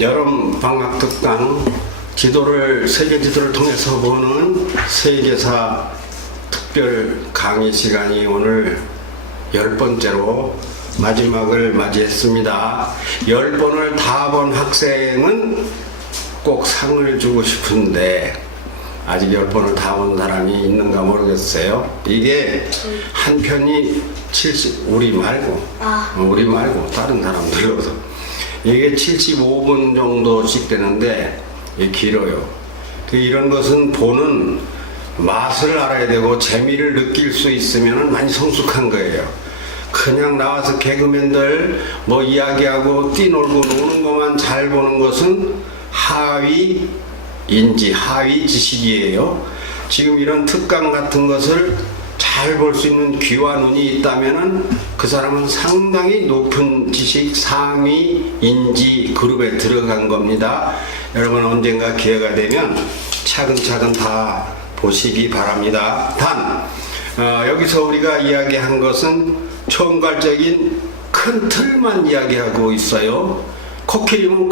여름 방학 특강 지도를 세계 지도를 통해서 보는 세계사 특별 강의 시간이 오늘 10번째로 마지막을 맞이했습니다. 10번을 다 본 학생은 꼭 상을 주고 싶은데 아직 10번을 다 본 사람이 있는가 모르겠어요. 이게 한 편이 우리 말고 다른 사람들로서 이게 75분 정도씩 되는데 이게 길어요. 이런 것은 보는 맛을 알아야 되고 재미를 느낄 수 있으면 많이 성숙한 거예요. 그냥 나와서 개그맨들 뭐 이야기하고 뛰놀고 노는 것만 잘 보는 것은 하위 인지, 하위 지식이에요. 지금 이런 특강 같은 것을 잘 볼 수 있는 귀와 눈이 있다면은 그 사람은 상당히 높은 지식 상위 인지 그룹에 들어간 겁니다. 여러분 언젠가 기회가 되면 차근차근 다 보시기 바랍니다. 단 여기서 우리가 이야기한 것은 총괄적인 큰 틀만 이야기하고 있어요. 코끼리는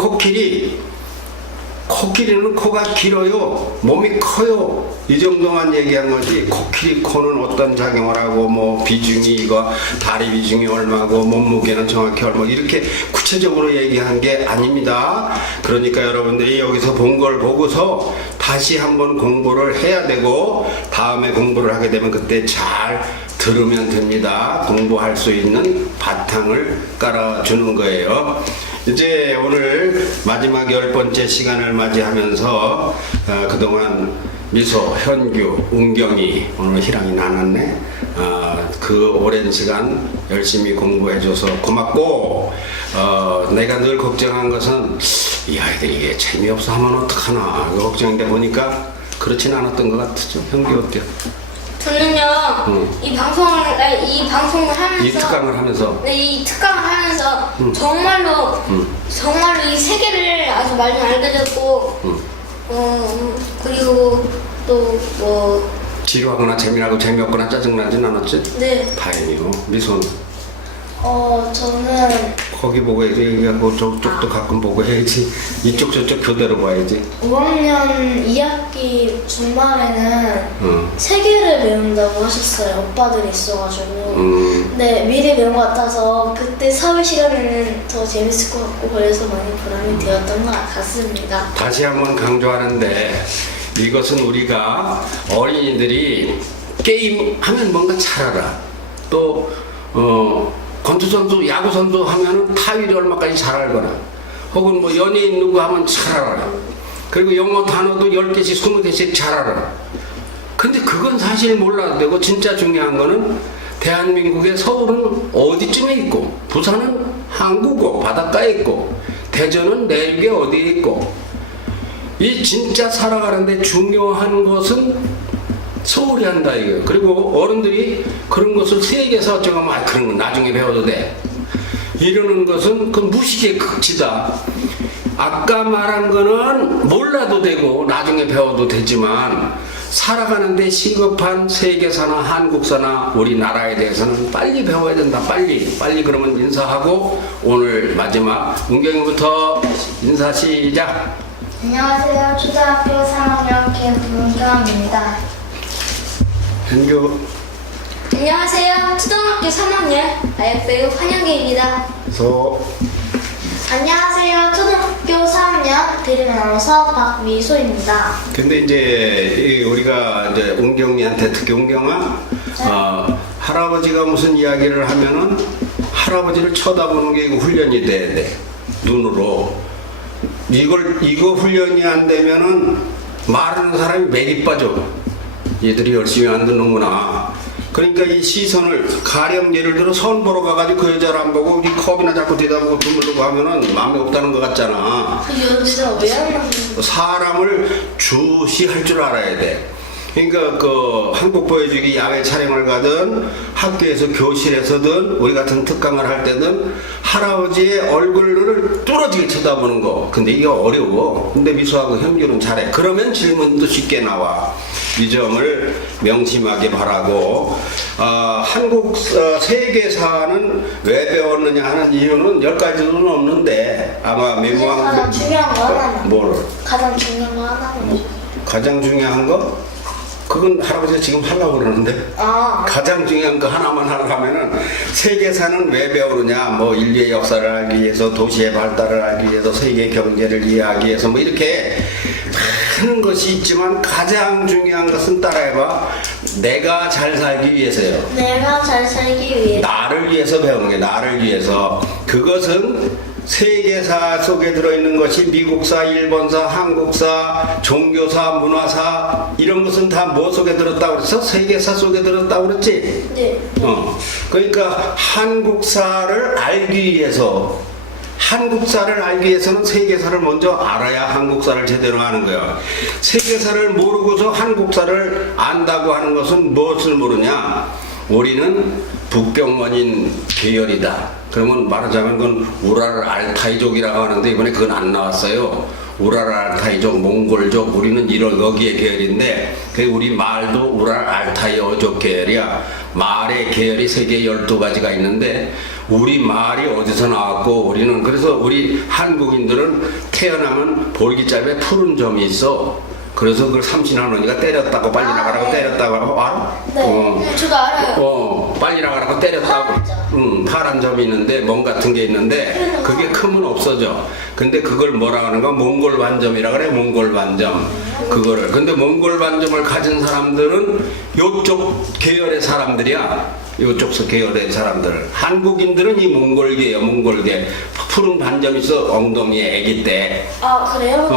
코가 길어요. 몸이 커요. 이 정도만 얘기한 거지 코끼리 코는 어떤 작용을 하고 뭐 비중이 이거 다리 비중이 얼마고 몸무게는 정확히 얼마 이렇게 구체적으로 얘기한 게 아닙니다. 그러니까 여러분들이 여기서 본 걸 보고서 다시 한번 공부를 해야 되고 다음에 공부를 하게 되면 그때 잘 들으면 됩니다. 공부할 수 있는 바탕을 깔아주는 거예요. 이제 오늘 마지막 10번째 시간을 맞이하면서 그동안 미소, 현규, 은경이 오늘 희랑이 나눴네. 그 오랜 시간 열심히 공부해줘서 고맙고 내가 늘 걱정한 것은 이 아이들이 이게 재미없어 하면 어떡하나 걱정인데 보니까 그렇진 않았던 것 같죠? 현규 어때요? 저는요, 이 방송을 하면서, 이 특강을 하면서, 네, 이 특강을 하면서, 정말로 이 세계를 아주 많이 알게 됐고, 그리고 또, 지루하거나 재미없거나 짜증나진 않았지? 네. 다행이고, 미소는? 저는 거기 보고 얘기하고 저쪽도 가끔 보고 해야지. 이쪽 저쪽 교대로 봐야지. 5학년 2학기 주말에는 세계를 배운다고 하셨어요. 오빠들이 있어가지고. 네, 미리 배운 것 같아서 그때 사회 시간에는 더 재밌을 것 같고 그래서 많이 보람이 되었던 것 같습니다. 다시 한번 강조하는데 이것은 우리가 어린이들이 게임하면 뭔가 잘 알아. 또 권투선수, 야구선수 하면은 타율이 얼마까지 잘 알거나 혹은 뭐 연예인 누구 하면 잘 알아. 그리고 영어 단어도 10개씩 20개씩 잘 알아. 근데 그건 사실 몰라도 되고 진짜 중요한 거는 대한민국의 서울은 어디쯤에 있고 부산은 항구고 바닷가에 있고 대전은 내륙에 어디에 있고 이 진짜 살아가는데 중요한 것은 소홀히 한다 이거. 그리고 어른들이 그런 것을 세계에서 어쩌고 그런 건 나중에 배워도 돼 이러는 것은 그 무식의 극치다. 아까 말한 거는 몰라도 되고 나중에 배워도 되지만 살아가는데 시급한 세계사나 한국사나 우리나라에 대해서는 빨리 배워야 된다. 빨리 그러면 인사하고 오늘 마지막 은경이부터 인사 시작. 안녕하세요. 초등학교 3학년 김은경입니다. 현규. 안녕하세요. 초등학교 3학년 아역배우 환영기입니다. 안녕하세요. 초등학교 4학년 드림 아나운서 박미소입니다. 근데 이제 우리가 이제 은경이한테 특히 은경아, 할아버지가 무슨 이야기를 하면은 할아버지를 쳐다보는 게 이거 훈련이 돼야 돼. 눈으로. 이거 훈련이 안 되면은 말하는 사람이 맥이 빠져. 얘들이 열심히 안 듣는구나. 그러니까 이 시선을 가령 예를 들어 선 보러 가가지고 그 여자를 안 보고 우리 컵이나 자꾸 대다보고 주물르고 하면은 마음에 없다는 것 같잖아. 그 여자 왜 안 나오는 사람을 주시할 줄 알아야 돼. 그러니까 그 한국 보여주기 야외 촬영을 가든 학교에서 교실에서든 우리 같은 특강을 할 때는 할아버지의 얼굴을 뚫어지게 쳐다보는 거. 근데 이게 어려워. 근데 미소하고 현규는 잘해. 그러면 질문도 쉽게 나와. 이 점을 명심하기 바라고, 한국 세계사는 왜 배웠느냐 하는 이유는 10가지는 없는데 아마 가장 메모한 중요한 거 하나만. 뭐를 가장 중요한 거 하나만. 가장 중요한 거? 그건 할아버지가 지금 하려고 그러는데 아, 가장 중요한 거 하나만 하려면은 세계사는 왜 배우느냐, 뭐 인류의 역사를 알기 위해서, 도시의 발달을 알기 위해서, 세계 경제를 이해하기 위해서 뭐 이렇게 많은 것이 있지만 가장 중요한 것은 따라해봐, 내가 잘 살기 위해서요. 내가 잘 살기 위해. 나를 위해서 배우는 게, 나를 위해서. 그것은 세계사 속에 들어있는 것이 미국사, 일본사, 한국사, 종교사, 문화사 이런 것은 다 뭐 속에 들었다고 그랬어? 세계사 속에 들었다고 그랬지? 네. 그러니까 한국사를 알기 위해서, 한국사를 알기 위해서는 세계사를 먼저 알아야 한국사를 제대로 아는 거야. 세계사를 모르고서 한국사를 안다고 하는 것은 무엇을 모르냐? 우리는 북경원인 계열이다. 그러면 말하자면 그건 우랄 알타이족이라고 하는데 이번에 그건 안 나왔어요. 우랄 알타이족, 몽골족, 우리는 이런 여기에 계열인데 그 우리 말도 우랄 알타이어족 계열이야. 말의 계열이 세계 12가지가 있는데 우리 말이 어디서 나왔고, 우리는 그래서 우리 한국인들은 태어나면 볼기짝에 푸른 점이 있어. 그래서 그걸 삼신할머니가 때렸다고, 빨리 나가라고 네. 때렸다고 알아? 네. 저도 알아요. 빨리 나가라고 때렸다고. 파란 점. 파란 점이 있는데, 멍 같은 게 있는데, 그게 크면 없어져. 근데 그걸 뭐라 하는 거야? 몽골 반점이라 그래, 몽골 반점. 그거를. 근데 몽골 반점을 가진 사람들은 요쪽 계열의 사람들이야. 요쪽 계열의 사람들. 한국인들은 이 몽골계예요, 몽골계. 푸른 반점이 있어, 엉덩이에 애기 때. 아, 그래요?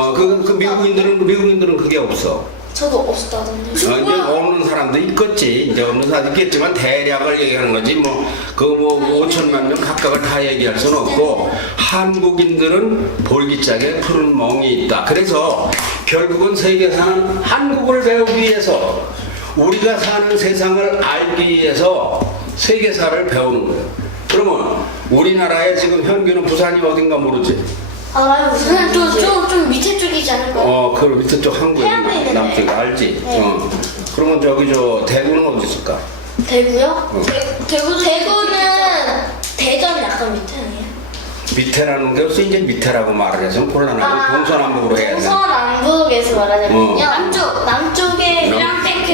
미국인들은 그게 없어. 저도 없었다던데. 이제 없는 사람도 있겠지. 이제 없는 사람도 있겠지만 대략을 얘기하는 거지. 뭐, 5천만 명 각각을 다 얘기할 수는 없고, 한국인들은 볼기짝에 푸른 멍이 있다. 그래서 결국은 세계사는 한국을 배우기 위해서, 우리가 사는 세상을 알기 위해서 세계사를 배우는 거예요. 그러면 우리나라에 지금 현규는 부산이 어딘가 모르지? 알아요. 저는 좀 밑에 쪽이지 않을까요? 그 밑에 쪽 한국에 해안에 있는데. 남쪽 알지? 네. 그러면 저기 대구는 어디 있을까? 대구요? 대구는 대전 약간 밑에 아니에요? 밑에라는 것은 이제 밑에라고 말을 해서 곤란하고 동서남북으로 해야 돼. 동서남북에서 말하자면요. 남쪽에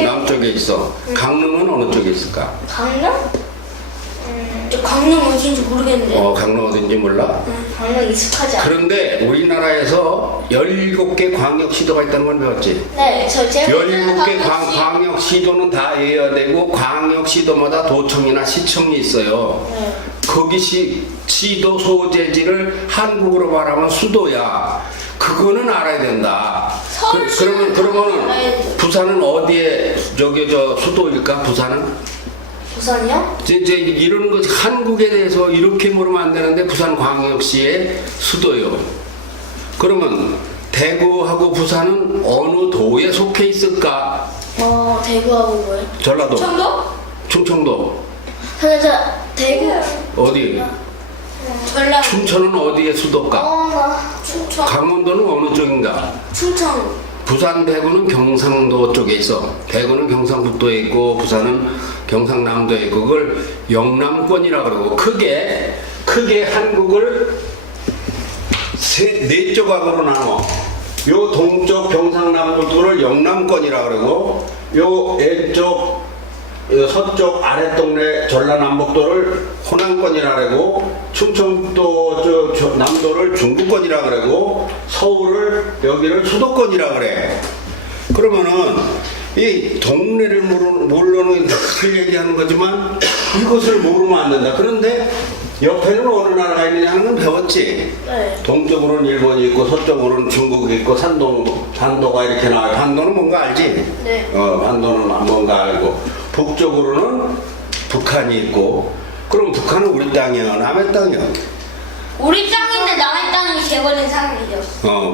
남쪽에 있어. 강릉은 어느 쪽에 있을까? 강릉? 저 강릉 어딘지 모르겠는데. 강릉 어딘지 몰라? 강릉 익숙하지 않아요. 그런데 우리나라에서 17개 광역시도가 있다는 걸 배웠지? 네, 제가 17개 광역시도는 다 예여되고 광역시도마다 도청이나 시청이 있어요. 네. 거기 시도 소재지를 한국으로 말하면 수도야. 그거는 알아야 된다. 서울시는 그러면은 알아야 돼. 부산은 어디에 수도일까? 부산은? 부산이요? 이제 이런 것 한국에 대해서 이렇게 물으면 안 되는데 부산 광역시의 수도요. 그러면 대구하고 부산은 어느 도에 속해 있을까? 대구하고 뭐예요? 전라도, 청도? 충청도, 근데 저 대구. 어디? 전라. 춘천은 어디의 수도일까? 나 충청. 강원도는 어느 쪽인가? 충청. 부산, 대구는 경상도 쪽에 있어. 대구는 경상북도에 있고 부산은 경상남도에 있고 그걸 영남권이라 그러고 크게 한국을 네 조각으로 나눠. 요 동쪽 경상남북도를 영남권이라 그러고 요 왼쪽 서쪽 아랫동네 전라남북도를 호남권이라 그러고 충청도 남도를 중부권이라 그러고 서울을 여기를 수도권이라 그래. 그러면은 이 동네를 모르는 그 얘기하는 거지만 이것을 모르면 안 된다. 그런데 옆에는 어느 나라가 있느냐 하는 건 배웠지. 네. 동쪽으로는 일본이 있고 서쪽으로는 중국이 있고 반도가 이렇게 나와요. 반도는 뭔가 알지? 네. 반도는 뭔가 알고 북쪽으로는 북한이 있고 그럼 북한은 우리 땅이야 남의 땅이야? 우리 땅인데 남의 땅이 돼버린 상황이죠.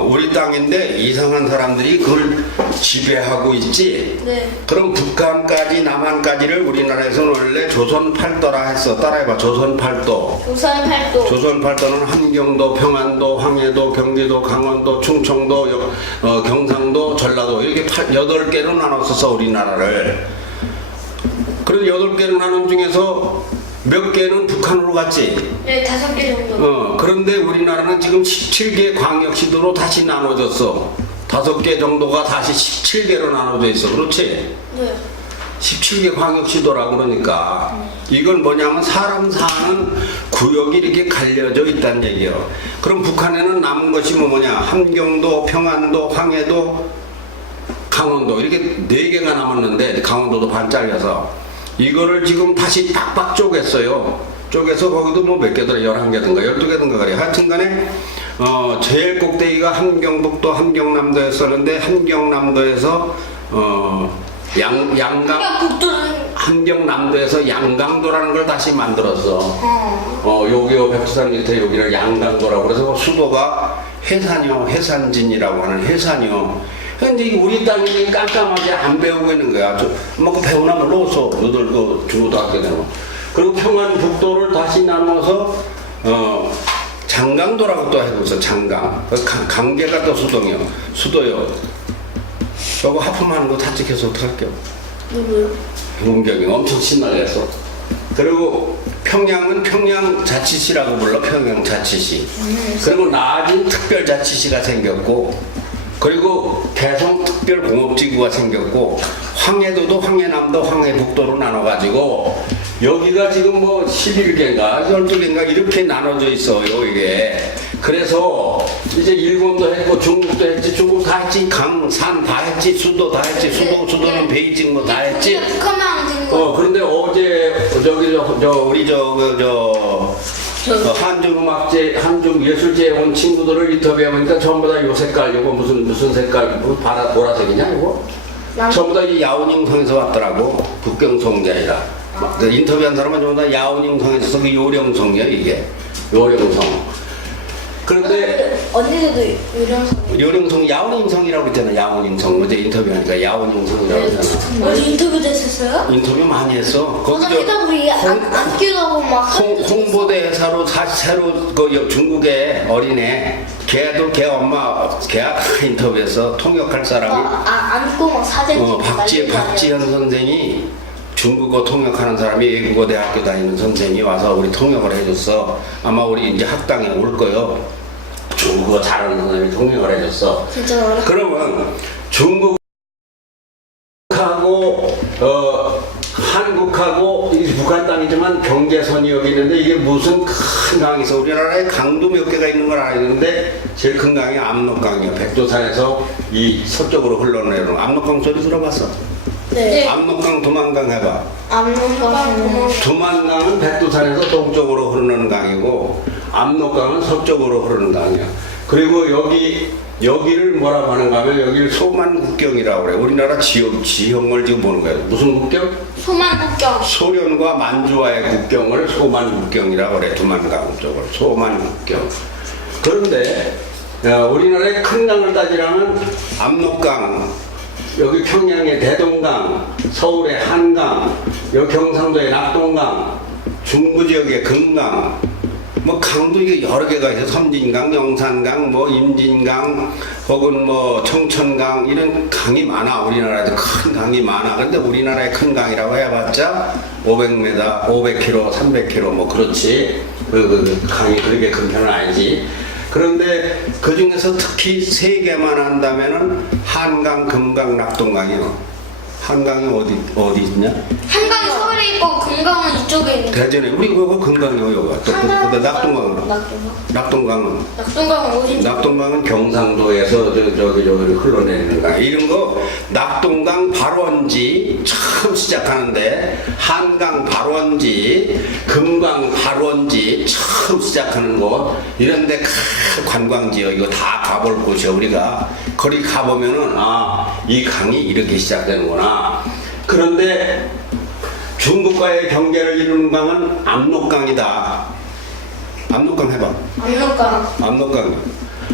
우리 땅인데 이상한 사람들이 그걸 지배하고 있지. 네. 그럼 북한까지 남한까지를 우리나라에서는 원래 조선 팔도라 했어. 따라해봐. 조선 팔도. 조선 팔도. 조선 팔도는 함경도, 평안도, 황해도, 경기도, 강원도, 충청도, 경상도, 전라도 이렇게 8개로 나눴었어 우리나라를. 그래서 8개로 나눈 중에서 몇 개는 북한으로 갔지. 네, 5개 정도. 그런데 우리나라는 지금 17개 광역시도로 다시 나눠졌어. 5개 정도가 다시 17개로 나눠져 있어. 그렇지? 네. 17개 광역시도라 그러니까 이건 뭐냐면 사람 사는 구역이 이렇게 갈려져 있다는 얘기예요. 그럼 북한에는 남은 것이 뭐냐? 함경도, 평안도, 황해도, 강원도 이렇게 4개가 남았는데 강원도도 반 잘려서 이거를 지금 다시 빡빡 쪼갰어요. 쪼개서 거기도 뭐 몇 개더라? 11개든가 12개든가 그래. 하여튼간에 제일 꼭대기가 함경북도 함경남도였었는데 함경남도에서 양강 그냥 북도는. 함경남도에서 양강도라는 걸 다시 만들었어. 여기 백두산 밑에 여기를 양강도라고 그래서 수도가 해산진이라고 하는 해산이요. 근데 이게 우리 땅이 깜깜하게 안 배우고 있는 거야. 뭐 배우나면 로소 너들 그 중고등학교 되면. 그리고 평안북도를 다시 나눠서 장강도라고 또 해도 있어. 장강. 강계가 또 수도요. 저거 하품하는 거 다 찍혀서 어떡할게요? 누구요? 문경이 엄청 신나게 했어. 그리고 평양은 평양자치시라고 불러. 평양자치시. 그리고 나아진 특별자치시가 생겼고, 그리고 개성특별공업지구가 생겼고, 황해도도 황해남도 황해북도로 나눠가지고 여기가 지금 뭐 11개인가 12개인가 이렇게 나눠져 있어요 이게. 그래서 이제 일본도 했고 중국도 했지. 중국 다 했지. 산 다 했지. 수도 다 했지. 수도는 베이징 뭐 다 했지. 북한만 되는 거. 그런데 어제 우리 한중음악제, 한중예술제에 온 친구들을 인터뷰해보니까 전부 다 요 색깔, 요거 무슨 색깔, 보라색이냐, 이거? 전부 다 이 야오닝성에서 왔더라고. 북경성자이라. 인터뷰한 사람은 전부 다 야오닝성에서 그 요령성이야, 이게. 요령성. 그런데 언니들도 유령성. 요령성, 야오닝성이라고 했잖아, 야오닝성. 어제 인터뷰하니까 야오닝성이라고 했잖아. 어디 인터뷰 됐었어요? 인터뷰 많이 했어. 맞아, 그다 우리 안 끼우다고 막. 홍보대사로 새로 그 중국의 어린애 걔 엄마 걔가 인터뷰해서 통역할 사람이 안고 막 사진 찍고 박지현 선생이 중국어 통역하는 사람이 외국어 대학교 다니는 선생이 와서 우리 통역을 해줬어. 아마 우리 이제 학당에 올 거요. 중국어 잘하는 사람이 통역을 해줬어. 진짜. 그러면 중국하고 한국하고 이 북한 땅이지만 경계선이 여기 있는데 이게 무슨 큰 강이 있어. 우리나라에 강도 몇 개가 있는 걸 알았는데 제일 큰 강이 압록강이야. 백두산에서 이 서쪽으로 흘러내려오는 압록강 소리 들어봤어? 네. 압록강 도만강 해봐. 압록강. 도만강은 백두산에서 동쪽으로 흐르는 강이고 압록강은 서쪽으로 흐르는 강이야. 그리고 여기를 뭐라고 하는가 하면 여기를 소만국경이라고 그래. 우리나라 지형을 지금 보는 거예요. 무슨 국경? 소만국경. 소련과 만주와의 국경을 소만국경이라고 그래. 두만강 쪽을 소만국경. 그런데 우리나라의 큰 강을 따지라면 압록강, 여기 평양의 대동강, 서울의 한강, 여기 경상도의 낙동강, 중부 지역의 금강, 뭐 강도 이게 여러 개가 있어. 섬진강, 영산강, 뭐 임진강, 혹은 뭐 청천강 이런 강이 많아. 우리나라에도 큰 강이 많아. 근데 우리나라의 큰 강이라고 해봤자 500m, 500km, 300km 뭐 그렇지. 그 강이 그렇게 큰 편은 아니지. 그런데 그 중에서 특히 3개만 한다면은 한강, 금강, 낙동강이요. 한강이 어디 있냐? 한강이 서울에 있고 금강은 이쪽에 있는. 대전에 우리 그거 금강이요 여기가. 근데 낙동강은? 낙동강은? 낙동강은 어디? 낙동강은 경상도에서 저기 흘러내리는 강. 이런 거 낙동강 발원지 처음 시작하는데 한강 발원지, 금강 발원지 처음 시작하는 곳 이런데 관광지요. 이거 다 가볼 곳이요. 우리가 거기 가보면은 이 강이 이렇게 시작되는구나. 그런데 중국과의 경계를 이루는 강은 압록강이다. 압록강 해봐. 압록강. 압록강.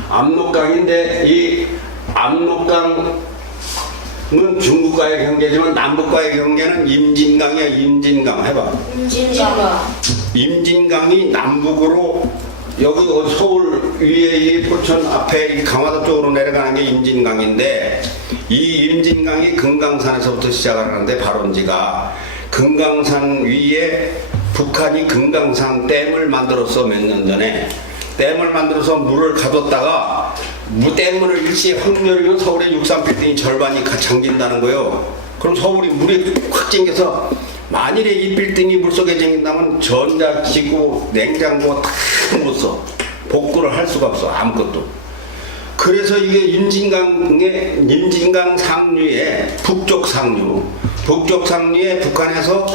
압록강인데 이 압록강은 중국과의 경계지만 남북과의 경계는 임진강이야. 임진강 해봐. 임진강. 임진강이 남북으로 여기 서울 위에 이 포천 앞에 이 강화도 쪽으로 내려가는 게 임진강인데 이 임진강이 금강산에서부터 시작을 하는데 발원지가 금강산 위에 북한이 금강산 댐을 만들었어. 몇 년 전에 댐을 만들어서 물을 가뒀다가 댐을 일시에 확 열리면 서울의 63빌딩이 절반이 잠긴다는 거예요. 그럼 서울이 물이 확 쟁겨서 만일에 이 빌딩이 물속에 쟁긴다면 전자기구, 냉장고 다 못 써. 복구를 할 수가 없어. 아무것도. 그래서 이게 임진강 상류에 북쪽 상류에 북한에서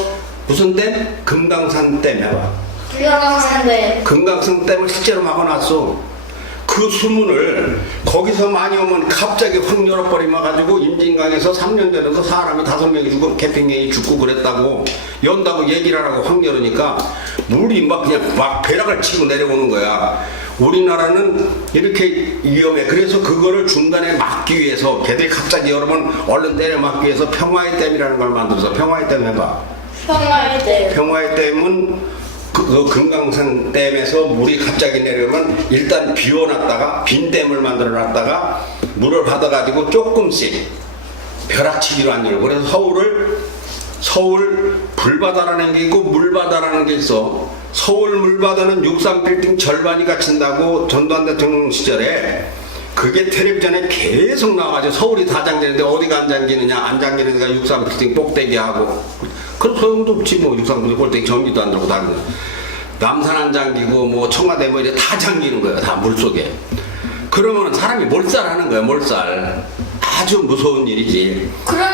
무슨 댐? 금강산 댐 해봐. 금강산대. 금강산 댐을 실제로 막아놨어. 그 수문을 거기서 많이 오면 갑자기 확 열어버리면 가지고 임진강에서 3년 전에도 사람이 5명이 죽고 캠핑객이 죽고 그랬다고 연다고 얘기를 하라고 확 열으니까 물이 막 그냥 막 벼락을 치고 내려오는 거야. 우리나라는 이렇게 위험해. 그래서 그거를 중간에 막기 위해서 걔들이 갑자기 열으면 얼른 때려 막기 위해서 평화의 댐이라는 걸 만들어서 평화의 댐 해봐. 평화의 평화의 댐은 그 금강산 댐에서 물이 갑자기 내려오면 일단 비워놨다가 빈 댐을 만들어놨다가 물을 받아가지고 조금씩 벼락치기로 안 열고 그래서 서울 불바다라는 게 있고 물바다라는 게 있어. 서울 물바다는 63빌딩 절반이 갇힌다고 전두환 대통령 시절에 그게 텔레비전에 계속 나와가지고 서울이 다 잠기는데 어디가 안 잠기느냐 안 잠기는 데가 63빌딩 꼭대기하고 그럼 소용도 없지 뭐 63빌딩 꼭대기 전기도 안 들고 다니는 남산 안 잠기고 뭐 청와대 뭐 이제 다 잠기는 거야 다 물속에. 그러면 사람이 몰살하는 거야 몰살. 아주 무서운 일이지. 그럼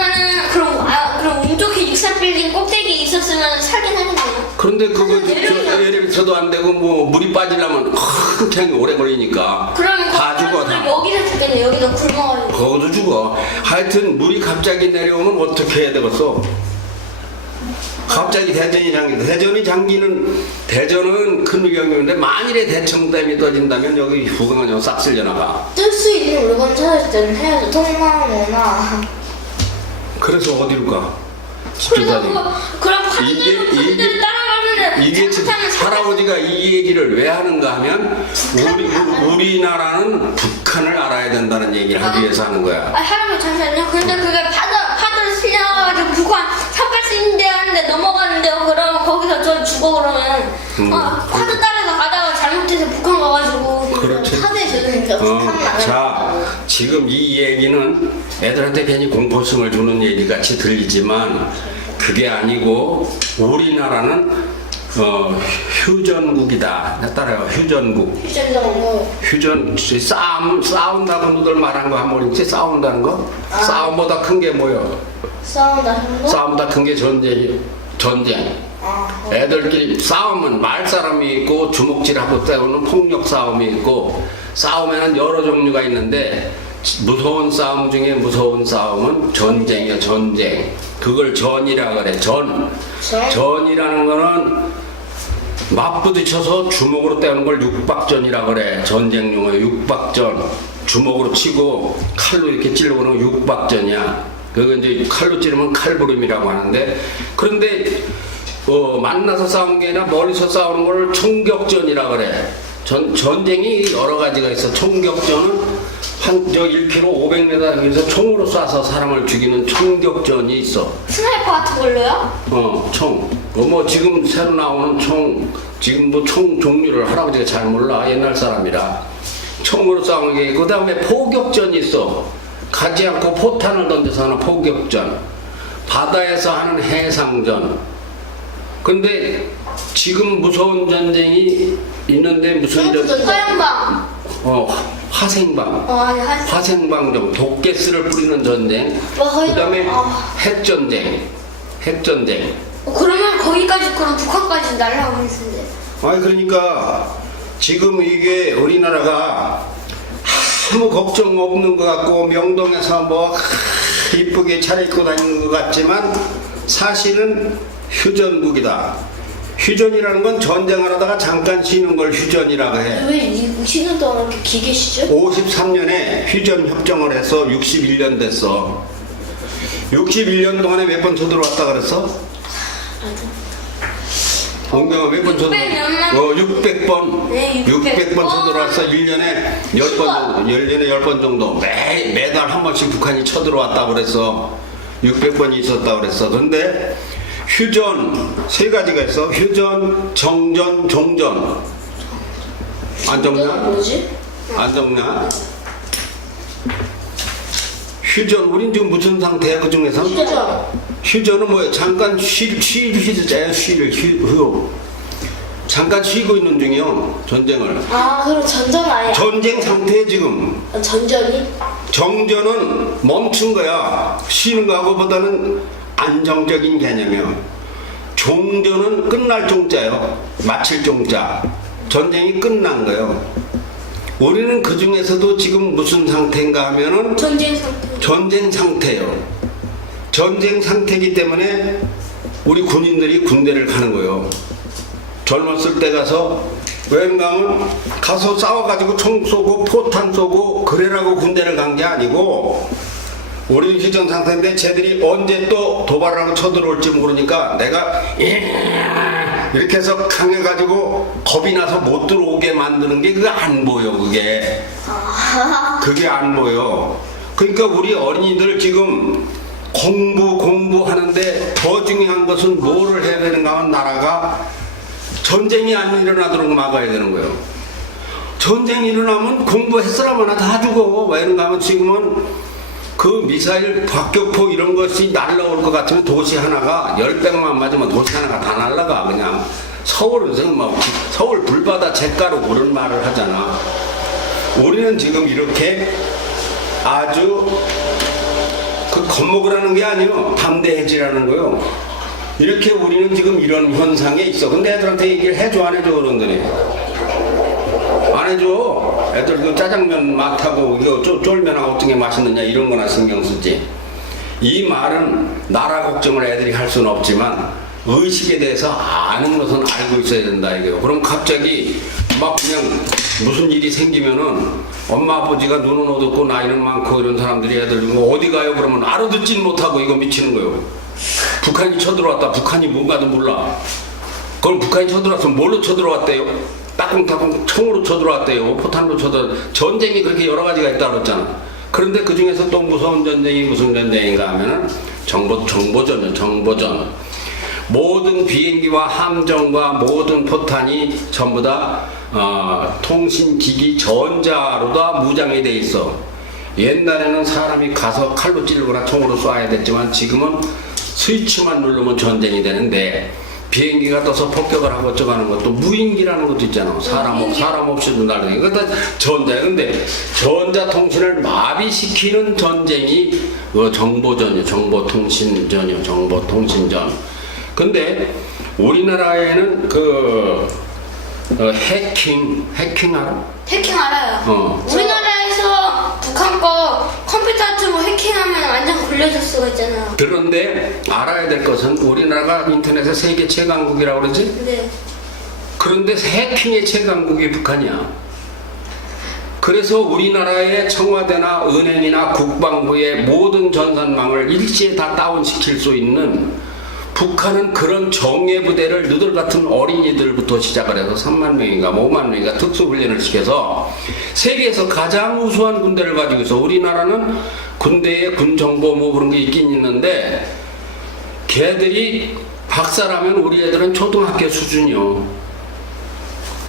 운 좋게 63빌딩 꼭대기에 있었으면 살긴 하겠네요. 그런데 그거 엘리베이터도 안 되고 뭐 물이 빠지려면 그냥 오래 걸리니까 그러면 다 죽어 다. 여기서 죽겠네. 여기서 굶어가지고. 거기도 죽어. 하여튼 물이 갑자기 내려오면 어떻게 해야 되겠어? 갑자기 대전이 대전은 큰 위험인데 만일에 대청댐이 떠진다면 여기 후강은 싹 쓸려나가. 뜰 수 있는 물건 찾을 때는 해야죠. 통나무나. 그래서 어디로 가? 그래서 그럼 파도대로 따라가면은 이게 할아버지가 이 얘기를 왜 하는가 하면 우리나라는 북한을 알아야 된다는 얘기를 하기 위해서 하는 거야. 할아버지 잠시만요. 근데 그게 파도를 실려가지고 북한 삼팔신대 하는데 넘어가는데요. 그러면 거기서 저 죽어 그러면 파도 따라서 가다가 잘못해서 북한 가가지고 그렇지. 파도에 젖으니까 자, 지금 이 얘기는 애들한테 괜히 공포성을 주는 얘기 같이 들리지만 그게 아니고 우리나라는 휴전국이다. 따라요. 휴전국. 싸운다고 너들 말한 거 한번 있지? 싸운다는 거? 싸움보다 큰 게 뭐요? 싸움보다 큰 게 전쟁. 애들끼리 싸우면 말싸움이 있고 주먹질하고 때우는 폭력 싸움이 있고 싸움에는 여러 종류가 있는데 무서운 싸움 중에 무서운 싸움은 전쟁이야. 전쟁. 그걸 전이라 그래. 전이라는 거는 맞부딪혀서 주먹으로 때우는 걸 육박전이라 그래. 전쟁 용어 육박전. 주먹으로 치고 칼로 이렇게 찌르고 그러는 육박전이야. 그거 이제 칼로 찌르면 칼부림이라고 하는데 그런데 만나서 싸우는 게 아니라 멀리서 싸우는 걸 총격전이라 그래. 전쟁이 여러 가지가 있어. 총격전은 한 1km 500m에서 총으로 쏴서 사람을 죽이는 총격전이 있어. 스나이퍼 같은 걸로요? 총. 뭐 지금 새로 나오는 총, 지금 뭐 총 종류를 할아버지가 잘 몰라. 옛날 사람이라. 총으로 싸우는 게 있고, 그 다음에 포격전이 있어. 가지 않고 포탄을 던져서 하는 포격전. 바다에서 하는 해상전. 근데 지금 무서운 전쟁이 있는데 무슨 전쟁? 화양방. 화생방. 아니 화생방전. 독가스를 뿌리는 전쟁. 그 다음에 핵전쟁. 그러면 거기까지 그럼 북한까지 날라가고 있는데. 아니 그러니까 지금 이게 우리나라가 아무 걱정 없는 것 같고 명동에서 뭐 이쁘게 차려입고 다니는 것 같지만 사실은 휴전국이다. 휴전이라는 건 전쟁을 하다가 잠깐 쉬는 걸 휴전이라고 해. 왜 20년 동안 이렇게 길게 쉬죠? 53년에 휴전 협정을 해서 61년 됐어. 61년 동안에 몇 번 쳐들어왔다 그랬어? 공경아 몇 번 쳐들어왔어? 600번. 네, 600번 쳐들어왔어. 1년에 10번 정도. 매달 한 번씩 북한이 쳐들어왔다 그랬어. 600번이 있었다 그랬어. 근데 휴전 세 가지가 있어. 휴전, 정전, 종전. 안 적냐? 뭐지? 안 적냐? 휴전, 우린 지금 무슨 상태야 그 중에서? 휴전. 휴전은 뭐야? 잠깐 휴자야 휴. 잠깐 쉬고 있는 중이요. 전쟁을. 아, 그럼 전전 아예 전쟁 상태에 지금. 전전이? 정전은 멈춘 거야. 쉬는 거하고보다는 안정적인 개념이야. 종전은 끝날 종자예요. 마칠 종자. 전쟁이 끝난 거예요. 우리는 그 중에서도 지금 무슨 상태인가 하면은 전쟁 상태. 전쟁 상태예요. 전쟁 상태이기 때문에 우리 군인들이 군대를 가는 거예요. 젊었을 때 가서 왜인가 하면 가서 싸워가지고 총 쏘고 포탄 쏘고 그래라고 군대를 간 게 아니고 우리는 휴전 상태인데 쟤들이 언제 또 도발을 하고 쳐들어올지 모르니까 내가 이렇게 해서 강해가지고 겁이 나서 못 들어오게 만드는 게 그게 안 보여. 그게 안 보여. 그러니까 우리 어린이들 지금 공부하는데 더 중요한 것은 뭐를 해야 되는가 하면 나라가 전쟁이 안 일어나도록 막아야 되는 거예요. 전쟁이 일어나면 공부했으라마나 다 죽어. 왜 이런가 하면 지금은 그 미사일 박격포 이런 것이 날라올 것 같으면 도시 하나가 10배만 맞으면 도시 하나가 다 날라가. 그냥 서울은 막 서울 불바다 잿가루 그런 말을 하잖아. 우리는 지금 이렇게 아주 그 겁먹으라는 게 아니요. 담대해지라는 거요. 이렇게 우리는 지금 이런 현상에 있어. 근데 애들한테 얘기를 해줘 안 해줘 어른들이? 안 해줘. 애들 그 짜장면 맛하고 이거 쫄면하고 어떤 게 맛있느냐 이런 거나 신경 쓰지. 이 말은 나라 걱정을 애들이 할 수는 없지만 의식에 대해서 아는 것은 알고 있어야 된다 이거요. 그럼 갑자기 막 그냥 무슨 일이 생기면은 엄마 아버지가 눈은 어둡고 나이는 많고 이런 사람들이 애들 이거 어디 가요 그러면 알아듣지는 못하고 이거 미치는 거예요. 북한이 쳐들어왔다. 북한이 뭔가도 몰라. 그럼 북한이 쳐들어왔으면 뭘로 쳐들어왔대요? 따꿍따꿍 총으로 쳐들어왔대요. 포탄으로 전쟁이 그렇게 여러 가지가 있다 그랬잖아. 그런데 그 중에서 또 무서운 전쟁이 무슨 전쟁인가 하면은 정보전이요. 정보전. 모든 비행기와 함정과 모든 포탄이 전부 다 통신기기 전자로 다 무장이 돼 있어. 옛날에는 사람이 가서 칼로 찌르거나 총으로 쏴야 됐지만 지금은 스위치만 누르면 전쟁이 되는데 비행기가 떠서 폭격을 하고 어쩌고하는 것도 무인기라는 것도 있잖아. 사람 없이도 날아다니는 거. 그러니까 전자야. 근데 전자통신을 마비시키는 전쟁이 정보전이요. 정보통신전이요. 정보통신전. 근데 우리나라에는 해킹 알아? 해킹 알아요. 우리나라에서 북한 거 컴퓨터 같은 거 해킹하면 완전 걸려줄 수가 있잖아요. 그런데 알아야 될 것은 우리나라가 인터넷의 세계 최강국이라고 그러지? 네. 그런데 해킹의 최강국이 북한이야. 그래서 우리나라의 청와대나 은행이나 국방부의 모든 전산망을 일시에 다 다운시킬 수 있는 북한은 그런 정예부대를 너들 같은 어린이들부터 시작을 해서 3만 명인가 5만 명인가 특수훈련을 시켜서 세계에서 가장 우수한 군대를 가지고 있어. 우리나라는 군대에 군정보 뭐 그런 게 있긴 있는데 걔들이 박사라면 우리 애들은 초등학교 수준이요.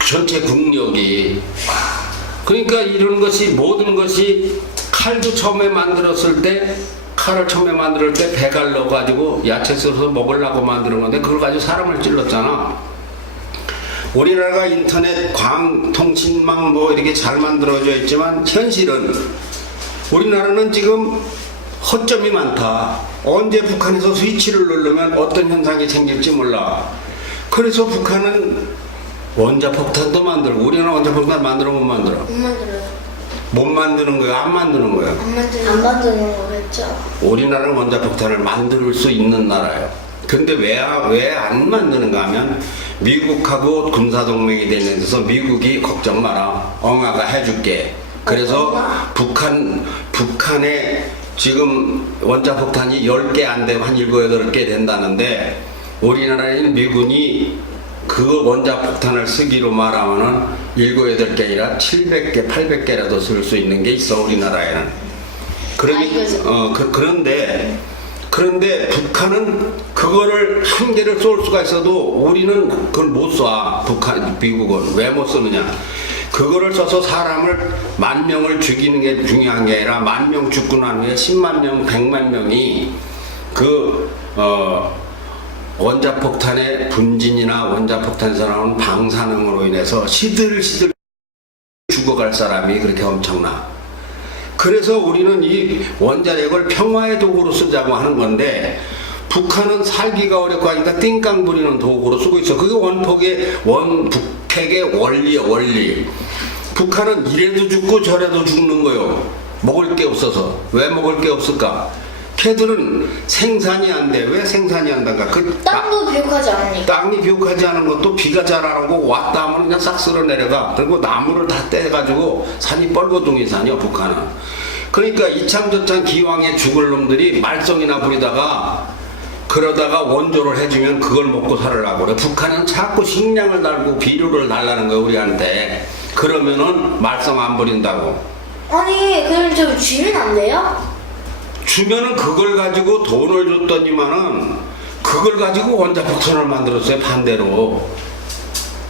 전체 국력이. 그러니까 이런 것이 모든 것이 칼도 처음에 만들었을 때 배갈 넣어가지고 야채 썰어서 먹으려고 만드는 건데 그걸 가지고 사람을 찔렀잖아. 우리나라가 인터넷 광통신망 뭐 이렇게 잘 만들어져 있지만 현실은 우리나라는 지금 허점이 많다. 언제 북한에서 스위치를 누르면 어떤 현상이 생길지 몰라. 그래서 북한은 원자폭탄도 만들고 우리나라 원자폭탄 만들어 못 만들어? 못 만들어요. 못 만드는 거야? 안 만드는 거야? 안 만드는 거겠죠. 우리나라는 원자폭탄을 만들 수 있는 나라예요. 근데 왜 안 만드는가 하면 미국하고 군사동맹이 되는 데서 미국이 걱정 마라. 엉아가 해줄게. 그래서 북한에 지금 원자폭탄이 10개 안 되고 한 7, 8개 된다는데 우리나라에는 미군이 그 원자폭탄을 쓰기로 말하면은 7, 8개 아니라 700개, 800개라도 쓸 수 있는 게 있어 우리나라에는. 그런데 북한은 그거를 한 개를 쏠 수가 있어도 우리는 그걸 못 쏴. 미국은 왜 못 쏘느냐? 그거를 써서 사람을 10,000명을 죽이는 게 중요한 게 아니라 10,000명 죽고 난 후에 10만 명, 100만 명이 원자폭탄의 분진이나 원자폭탄에서 나오는 방사능으로 인해서 시들시들 죽어갈 사람이 그렇게 엄청나. 그래서 우리는 이 원자력을 평화의 도구로 쓰자고 하는 건데 북한은 살기가 어렵고 하니까 띵깡 부리는 도구로 쓰고 있어. 그게 북핵의 원리야, 원리. 북한은 이래도 죽고 저래도 죽는 거요. 먹을 게 없어서. 왜 먹을 게 없을까? 걔들은 생산이 안 돼. 왜 생산이 안 된가? 땅도 비옥하지 않으니까. 땅이 비옥하지 않은 것도 비가 잘 안 오고 왔다 하면 그냥 싹 쓸어 내려가. 그리고 나무를 다 떼가지고 산이 뻘거둥이 산이요, 북한은. 그러니까 이참저참 기왕에 죽을 놈들이 말썽이나 부리다가 그러다가 원조를 해주면 그걸 먹고 살으려고 그래. 북한은 자꾸 식량을 달고 비료를 달라는 거야, 우리한테. 그러면은 말썽 안 부린다고. 아니 그럼 좀 주면 안 돼요? 주면은 그걸 가지고 돈을 줬더니만은 그걸 가지고 원자폭탄을 만들었어요. 반대로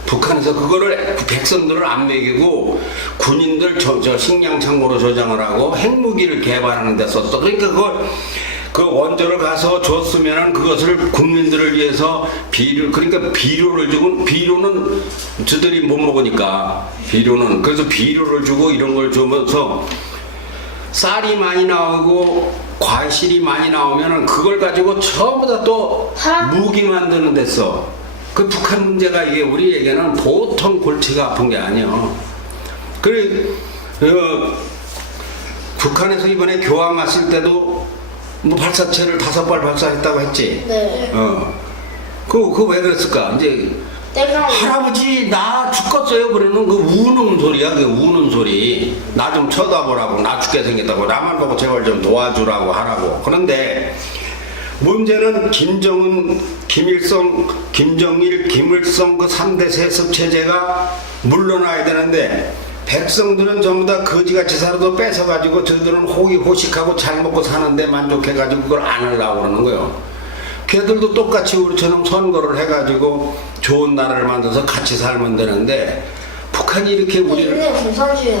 북한에서 그거를 백성들을 안 먹이고 군인들 저 식량 창고로 저장을 하고 핵무기를 개발하는 데 썼어. 그러니까 그 원조를 가서 줬으면은 그것을 국민들을 위해서 그러니까 비료를 주고, 비료는 저들이 못 먹으니까 그래서 비료를 주고 이런 걸 주면서 쌀이 많이 나오고 과실이 많이 나오면은 그걸 가지고 전부 다 또 무기 만드는 데 써. 그 북한 문제가 이게 우리에게는 보통 골치가 아픈 게 아니야. 그래, 북한에서 이번에 교황 왔을 때도 뭐 발사체를 5발 발사했다고 했지. 네. 그거 왜 그랬을까? 이제 할아버지 나 죽겠어요 그러는 그 우는 소리야. 그 우는 소리. 나 좀 쳐다보라고. 나 죽게 생겼다고. 나만 보고 제발 좀 도와주라고 하라고. 그런데 문제는 김정은, 김정일, 김일성 그 3대 세습 체제가 물러나야 되는데 백성들은 전부 다 거지같이 살아도 뺏어가지고 저들은 호의호식하고 잘 먹고 사는데 만족해가지고 그걸 안 하려고 그러는 거예요. 걔들도 똑같이 우리처럼 선거를 해가지고 좋은 나라를 만들어서 같이 살면 되는데 북한이 이렇게 우리를 공산주의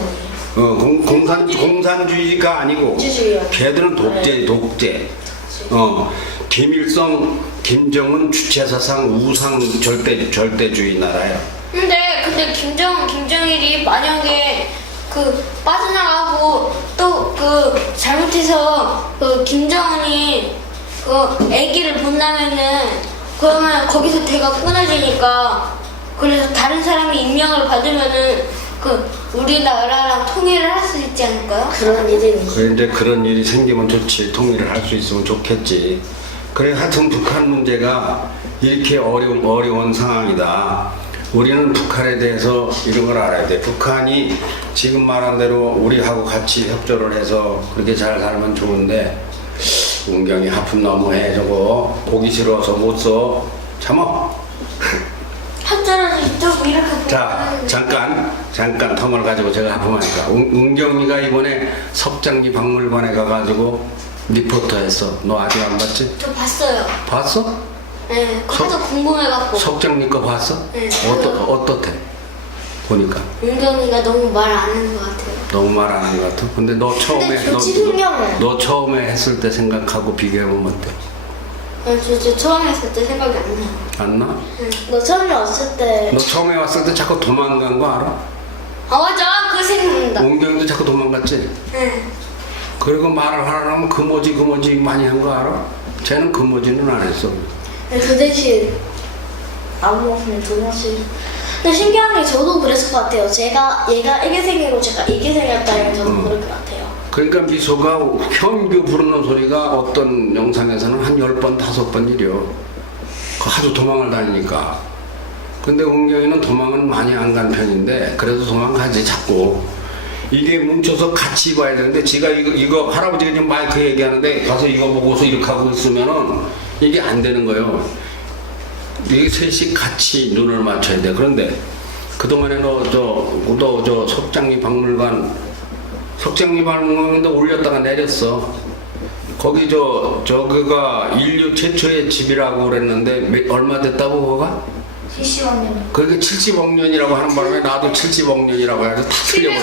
아니에요? 공산주의가 아니고 민주주의요. 걔들은 독재. 김일성, 김정은 주체사상 우상 절대주의 나라야. 근데 김정일이 만약에 빠져나가고 또 잘못해서 김정은이 애기를 본다면은 그러면 거기서 대가 끊어지니까 그래서 다른 사람이 임명을 받으면은 우리나라랑 통일을 할 수 있지 않을까요? 그런 일이 생기면 좋지. 통일을 할 수 있으면 좋겠지. 그래 하여튼 북한 문제가 이렇게 어려운 상황이다. 우리는 북한에 대해서 이런 걸 알아야 돼. 북한이 지금 말한 대로 우리하고 같이 협조를 해서 그렇게 잘 살면 좋은데 운경이 하품 너무해. 저거 보기 싫어서 못 써. 참어. 협조를 좀 이렇게 자, 잠깐 텀을 가지고 제가 하품하니까 은경이가 이번에 석장리 박물관에 가가지고 리포터 했어. 너 아직 안 봤지? 저 봤어요. 봤어? 네, 하도 궁금해갖고. 석장리 거 봤어? 네. 어떻대? 보니까 은경이가 너무 말 안 하는 것 같아요. 너무 말 안 하는 것 같아. 근데 너 너 처음에 했을 때 생각하고 비교해보면 어때? 저 처음 했을 때 생각이 안 나요. 안 나? 너 처음에 왔을 때 너 처음에 왔을 때 자꾸 도망간 거 알아? 맞아. 그거 생각난다. 은경이도 자꾸 도망갔지? 네. 그리고 말을 하려면 그모지 많이 한 거 알아? 쟤는 그모지는 안 했어. 그 대신 아무 없으면 도넛이. 근데 신기한 게 저도 그랬을 것 같아요. 얘가 이게 생기고 제가 이게 생겼다면 저도 그럴 것 같아요. 그러니까 미소가 현규 부르는 소리가 어떤 영상에서는 한 10번, 5번 일이요. 하도 도망을 다니니까. 근데 은경이는 도망은 많이 안 간 편인데 그래도 도망가지 자꾸. 이게 뭉쳐서 같이 봐야 되는데 지가 이거 할아버지가 지금 마이크 얘기하는데 가서 이거 보고서 이렇게 하고 있으면은 이게 안 되는 거예요. 이게 셋이 같이 눈을 맞춰야 돼. 그런데 그동안에 너 저 석장리 박물관인데 올렸다가 내렸어. 거기 저거가 인류 최초의 집이라고 그랬는데 얼마 됐다고 그거가? 70억 그게 70억 년이라고 하는 바람에 나도 70억 년이라고 해서 다 틀려버려.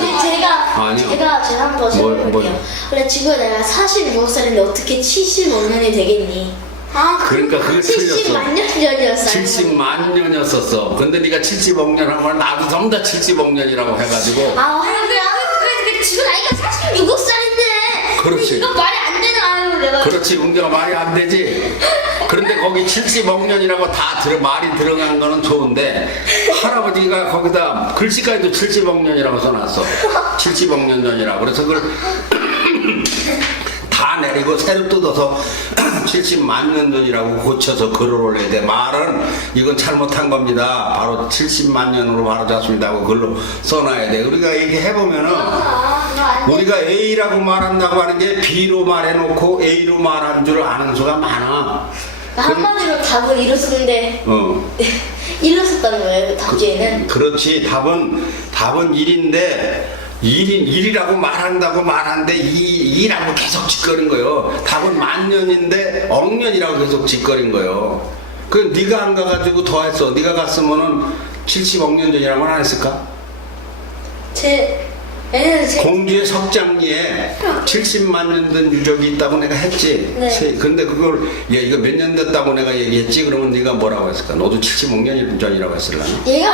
아니요. 제가 한번 설명할게요. 그래 지금 내가 46살인데 어떻게 75년이 되겠니? 아, 그러니까 그게 틀렸어. 70만 년 전이었어요. 70만 년이었었어. 근데 네가 70억 년 하면 나도 전부 다 70억 년이라고 해가지고. 아, 근데 지금 나이가 46살인데. 그렇지. 이거 말이 안 되는 아유 내가. 그렇지, 은경아 말이 안 되지. 그런데 거기 70억 년이라고 다 말이 들어간 거는 좋은데 할아버지가 거기다 글씨까지도 70억 년이라고 써놨어. 70억 년 전이라고. 그래서 그걸 다 내리고 새로 뜯어서 70만 년 전이라고 고쳐서 글을 올려야 돼. 말은 이건 잘못한 겁니다. 바로 70만 년으로 바로 잡습니다 하고 글로 써놔야 돼. 우리가 얘기해보면은 우리가 A라고 말한다고 하는 게 B로 말해놓고 A로 말한 줄 아는 수가 많아. 한마디로 답을 이뤘었는데 이뤘었다는 거예요, 그 답지에는. 그렇지. 답은 1인데 1이라고 말한다고 말하는데 2라고 계속 짓거린 거예요. 답은 만년인데 억년이라고 계속 짓거린 거예요. 그 네가 안 가가지고 더했어. 네가 갔으면은 70억 년 전이라고는 안 했을까? 공주의 석장리에 70만 년 된 유적이 있다고 내가 했지. 네. 근데 그걸 이거 몇 년 됐다고 내가 얘기했지. 그러면 네가 뭐라고 했을까? 너도 70억 년 전이라고 했을라나? 얘가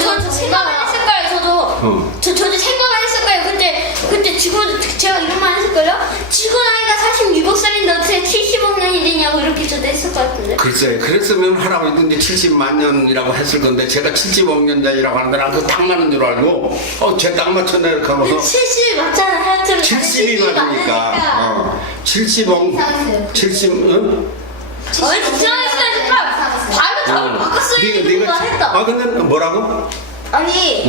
저 생각만 했을 거예요. 저도 생각만 했을 거예요. 근데 지금 제가 이런 말 했을 거예요. 지금 나이가 46살인데 어떻게 70억 년이 되냐고 이렇게 저도 했을 것 같은데. 글쎄, 그랬으면 할아버지도 이제 70만 년이라고 했을 건데 제가 70억 년 전이라고 하는데 난 그거 딱 맞는 줄 알고 쟤 딱 맞췄네 이렇게 하면서 70 맞잖아, 하여튼. 70이 맞으니까 70억 70 응? 어이 불쌍했으니까 바로 저를 바꿨어야 되는 거 했다. 근데 뭐라고? 아니,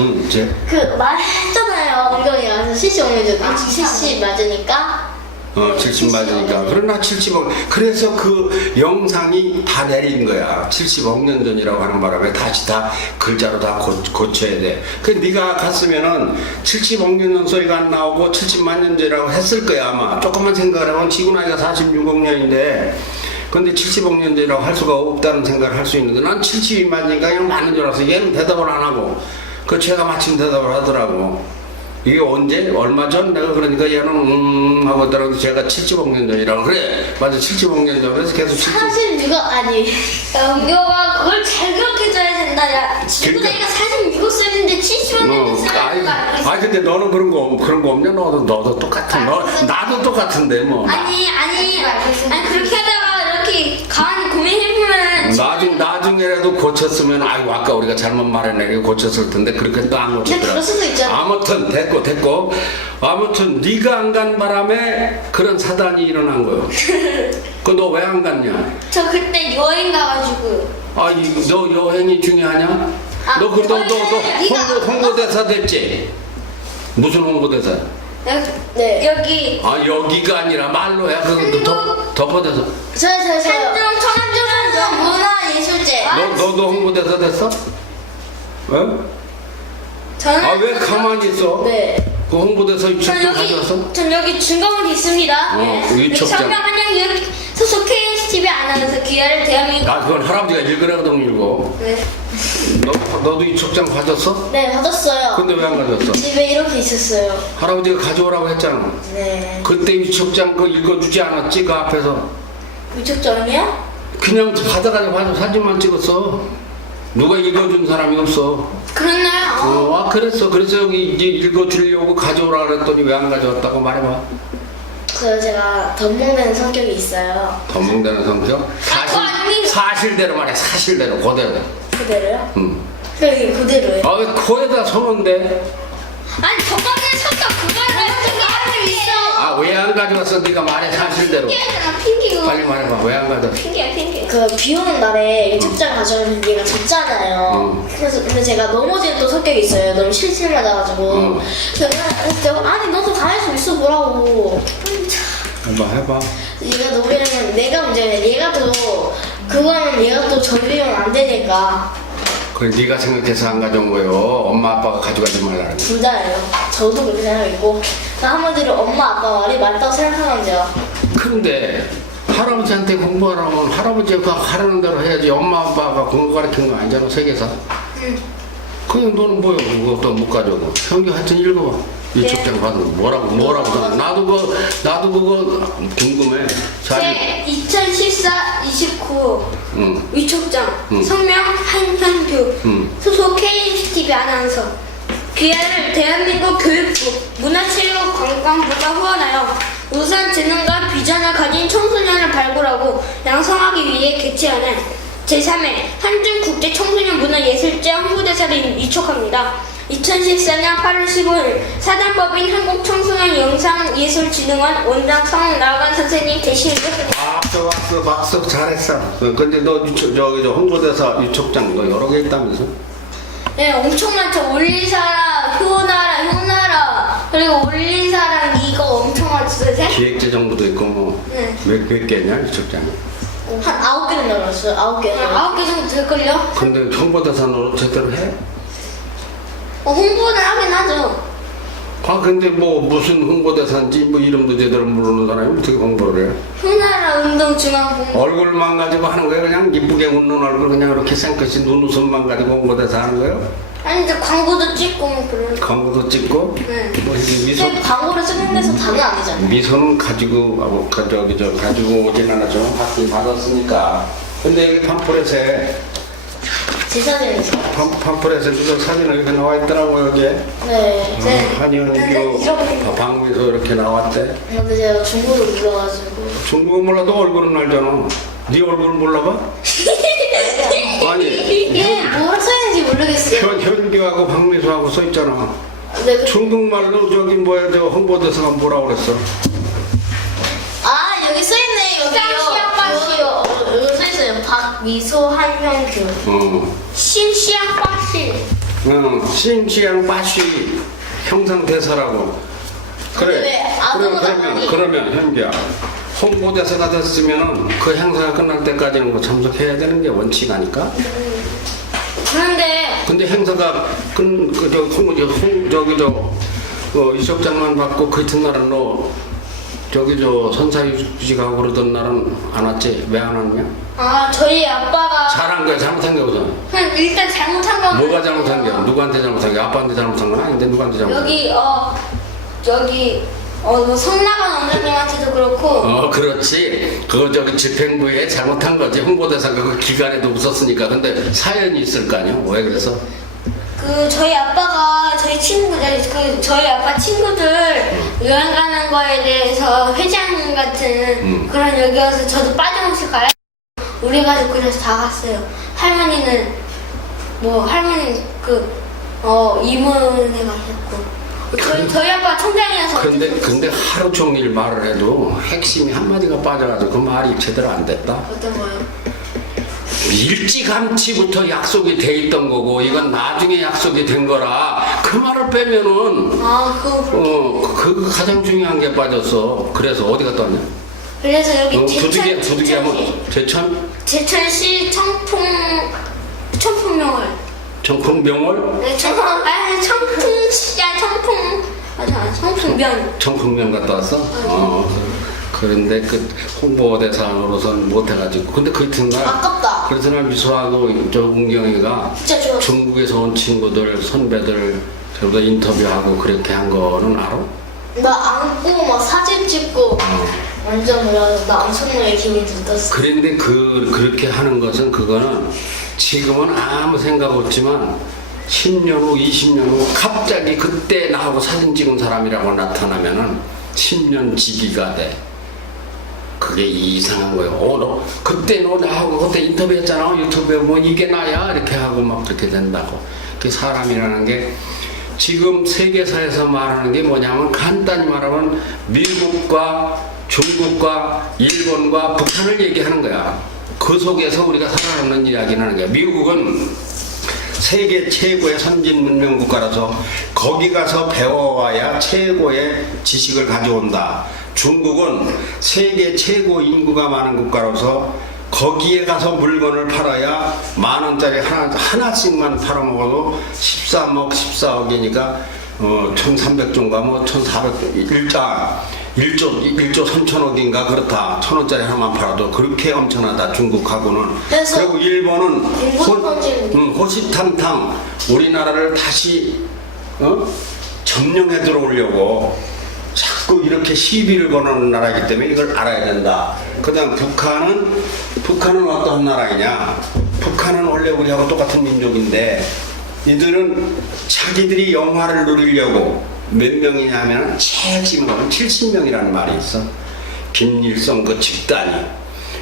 그 말했잖아요. 은경이가 75년 전 70 맞으니까. 70 맞으니까. 그러나 70억. 그래서 그 영상이 다 내린 거야. 70억 년 전이라고 하는 바람에 다시 다 글자로 다 고쳐야 돼. 그 네가 갔으면은 70억 년 전 소리가 안 나오고 70만 년 전이라고 했을 거야 아마. 조금만 생각을 하면 지금 나이가 46억 년인데 근데 70억 년 전이라고 할 수가 없다는 생각을 할 수 있는데 난 70만 년이니까 그냥 맞는 줄 알았어. 얘는 대답을 안 하고 그 제가 마침 대답을 하더라고. 이게 언제? 얼마 전? 내가 그러니까 얘는 하고 있더라고. 제가 70억 년 전이라고. 그래 맞아 70억 년 전. 그래서 계속 46억 아니. 영교가 그걸 잘 기억해줘야 된다. 야 지금 그러니까. 나이가 46살인데 70억 년 됐으니까. 근데 너는 그런 거 없냐? 너도 똑같은 나도 똑같은데 뭐. 아니 그렇게 하다가 이렇게 가만히 고민해보면 나중에라도 고쳤으면 아이고 아까 우리가 잘못 말했네 고쳤을 텐데 그렇게 또 안 근데 고쳤더라. 그럴 수도 있잖아. 아무튼 됐고 아무튼 네가 안 간 바람에 그런 사단이 일어난 거요. 그 너 왜 안 갔냐? 저 그때 여행 가가지고 너 여행이 중요하냐? 너 홍보대사 됐지? 무슨 홍보대사? 네. 여기 여기가 아니라 말로 해. 그거 덮어대서. 저요. 천안중 문화예술제. 너도 홍보대사 됐어? 저는 왜 가만히 있어? 네. 그 홍보대사 유책 좀 가져왔어? 전 여기 증거물이 있습니다. 유촉장. 성명한양 여기 소속 KSTV 아나운서 귀하를 대한민국. 그건 할아버지가 읽으라거든 읽고. 네. 너도 유촉장 가졌어? 네, 받았어요. 근데 왜 안 가졌어? 집에 이렇게 있었어요. 할아버지가 가져오라고 했잖아. 네. 그때 유촉장 그거 읽어주지 않았지? 그 앞에서. 위촉정이요? 그냥 받아가지고 사진만 찍었어. 누가 읽어준 사람이 없어. 그랬나요? 그랬어. 그래서 여기 이제 읽어주려고 가져오라 그랬더니 왜 안 가져왔다고 말해봐. 제가 덤벙대는 성격이 있어요. 덤벙대는 성격? 사실대로 말해. 사실대로 그대로. 그대로요? 응. 그게 그대로예요. 왜 코에다 서는데? 아니 저번에 쳤다 그거를 좀 알고 있어. 왜 안 가져갔어? 네가 말해 사실대로. 핑계잖아 핑계. 빨리 말해봐. 왜 안 가져? 핑계야 핑계. 그 비 오는 날에 유축장 가져가는 얘가 잤잖아요. 그래서 근데 제가 넘어지는 또 성격이 있어요. 너무 실실 맞아가지고. 그래서 아니 너도 가만히 좀 있어 보라고. 해봐. 얘가 노비는 내가 문제야. 얘가 또 그거는 얘가 또 전리면 안 되니까 그래 네가 생각해서 안 가져온 거예요. 엄마 아빠가 가져가지 말라는 거. 둘 다예요. 저도 그렇게 생각했고 한마디로 엄마 아빠 말이 맞다고 생각하면 돼요. 근데 할아버지한테 공부하라면 할아버지가 하라는 대로 해야지. 엄마 아빠가 공부 가르치는 거 아니잖아. 세계사. 그냥 너는 뭐야 그것도 못 가져오고. 형이 하여튼 읽어봐. 이 촉장 받은 거 뭐라고 나도 그거 궁금해. 제 2014-29 위촉장 응. 성명 한현규 소속 KBTV 아나운서 귀하를 대한민국 교육부 문화체육관광부가 후원하여 우수한 재능과 비전을 가진 청소년을 발굴하고 양성하기 위해 개최하는 제3회 한중국제청소년문화예술제 홍보대사를 위촉합니다. 2014년 8월 15일 사단법인 한국청소년영상예술진흥원 원장 성나간 선생님 대신 박수 잘했어. 근데 너 저기 홍보대사 유촉장 너 여러 개 있다면서? 네 엄청 많죠. 올리사라 효나라 효나라 그리고 올리사랑 이거 엄청 많죠. 기획재정부도 있고 뭐 네. 몇 개냐 유촉장이? 한 9개는 열었어요. 9개. 9개 정도 될걸요? 근데 홍보대사 너 제대로 해? 홍보는 하긴 하죠. 근데 뭐 무슨 홍보대사인지 뭐 이름도 제대로 모르는 사람이 어떻게 홍보를 해? 효나라 운동중앙본부 얼굴만 가지고 하는 거예요? 그냥 이쁘게 웃는 얼굴 그냥 이렇게 생긋이 눈웃음만 가지고 홍보대사 하는 거예요? 아니 이제 광고도 찍고 뭐 그런 광고도 찍고 네. 뭐 이게 미소 근데 광고를 찍는 데서 다는 아니잖아요. 미소는 가지고 가지고 오진 않았죠. 받긴 받았으니까. 근데 여기 팜플렛에 제 사진이죠. 팜플렛에 그 사진이 이렇게 나와 있더라고 여기에. 네. 네. 한현규 방미소 이렇게 나왔대. 근데 제가 중국을 몰라가지고. 중국어 몰라도 얼굴은 알잖아. 네 얼굴 몰라봐? 아니 이게 뭐라 써있는지 모르겠어요. 현규하고 박미수하고 써 있잖아. 네, 그, 중국말로 저기 뭐야 저 홍보대사가 뭐라 그랬어? 아 여기 써있네. 여기요. 여기 써있어요. 박미소 한현규. 신시아파시 신시양 빠시 형상대사라고. 그래. 왜 아무거나 아니. 그러면 현규야 홍보대사가 됐으면은 그 행사가 끝날 때까지는 뭐 참석해야 되는 게 원칙 아닐까? 그런데 근데 행사가 이석장만 받고 그 이튿날은 너 선사유지가고 그러던 날은 안 왔지? 왜 안 왔냐? 저희 아빠가 잘한 거야 잘못한 게 우선. 그냥 일단 잘못한 건 뭐가 잘못한 거야? 누구한테 잘못한 거야? 아빠한테 잘못한 건 아닌데 누구한테 잘못한 거야? 여기 뭐 성나간 원장님한테도 그렇고 그렇지. 그거 집행부에 잘못한 거지. 홍보대사가 그 기간에도 웃었으니까. 근데 사연이 있을 거 아니야? 왜 그래서? 저희 아빠가 저희 아빠 친구들 여행 가는 거에 대해서 회장 같은 그런 여기 와서 저도 빠짐없이 가요. 우리 가족 그래서 다 갔어요. 할머니는 이모네 가셨고 저희 아빠 청장이어서 근데 하루 종일 말을 해도 핵심이 한마디가 빠져가지고 그 말이 제대로 안 됐다. 어떤 거요? 일찌감치부터 약속이 돼 있던 거고 이건 나중에 약속이 된 거라 그 말을 빼면은 그거 가장 중요한 게 빠졌어. 그래서 어디 갔다 왔냐? 그래서 여기 두둑이 하면 제천시 청풍명월 청풍명월? 네, 청풍시야 청풍면 청풍면 갔다 왔어? 그런데 그 홍보대사로서는 못해가지고 근데 그 이튿날 아깝다. 그 이튿날 미소하고 저 은경이가 진짜 좋았어. 중국에서 온 친구들 선배들 저보다 인터뷰하고 그렇게 한 거는 알아? 나 안고 막 사진 찍고 완전 몰라서 나 엄청나게 기분이 들떴어. 그런데 그렇게 하는 것은 그거는 지금은 아무 생각 없지만 10년 후 20년 후 갑자기 그때 나하고 사진 찍은 사람이라고 나타나면은 10년 지기가 돼. 그게 이상한 거예요. 너 그때 너 나하고 그때 인터뷰했잖아. 유튜브에 뭐 이게 나야 이렇게 하고 막 그렇게 된다고. 그 사람이라는 게 지금 세계사에서 말하는 게 뭐냐면 간단히 말하면 미국과 중국과 일본과 북한을 얘기하는 거야. 그 속에서 우리가 살아남는 이야기를 하는 거야. 미국은 세계 최고의 선진 문명 국가라서 거기 가서 배워와야 최고의 지식을 가져온다. 중국은 세계 최고 인구가 많은 국가로서 거기에 가서 물건을 팔아야 10,000원짜리 하나씩만 팔아먹어도 13억, 14억이니까 1300조인가 뭐 1조 3천억인가 그렇다. 1,000원짜리 하나만 팔아도 그렇게 엄청나다. 중국하고는. 그래서 그리고 일본은 인구선진 호시탐탐 우리나라를 다시 점령해 들어오려고 자꾸 이렇게 시비를 거는 나라이기 때문에 이걸 알아야 된다. 그다음 북한은 어떤 나라이냐? 북한은 원래 우리하고 똑같은 민족인데 이들은 자기들이 영화를 누리려고 몇 명이냐면 최지모는 70명이라는 말이 있어. 김일성 그 집단이.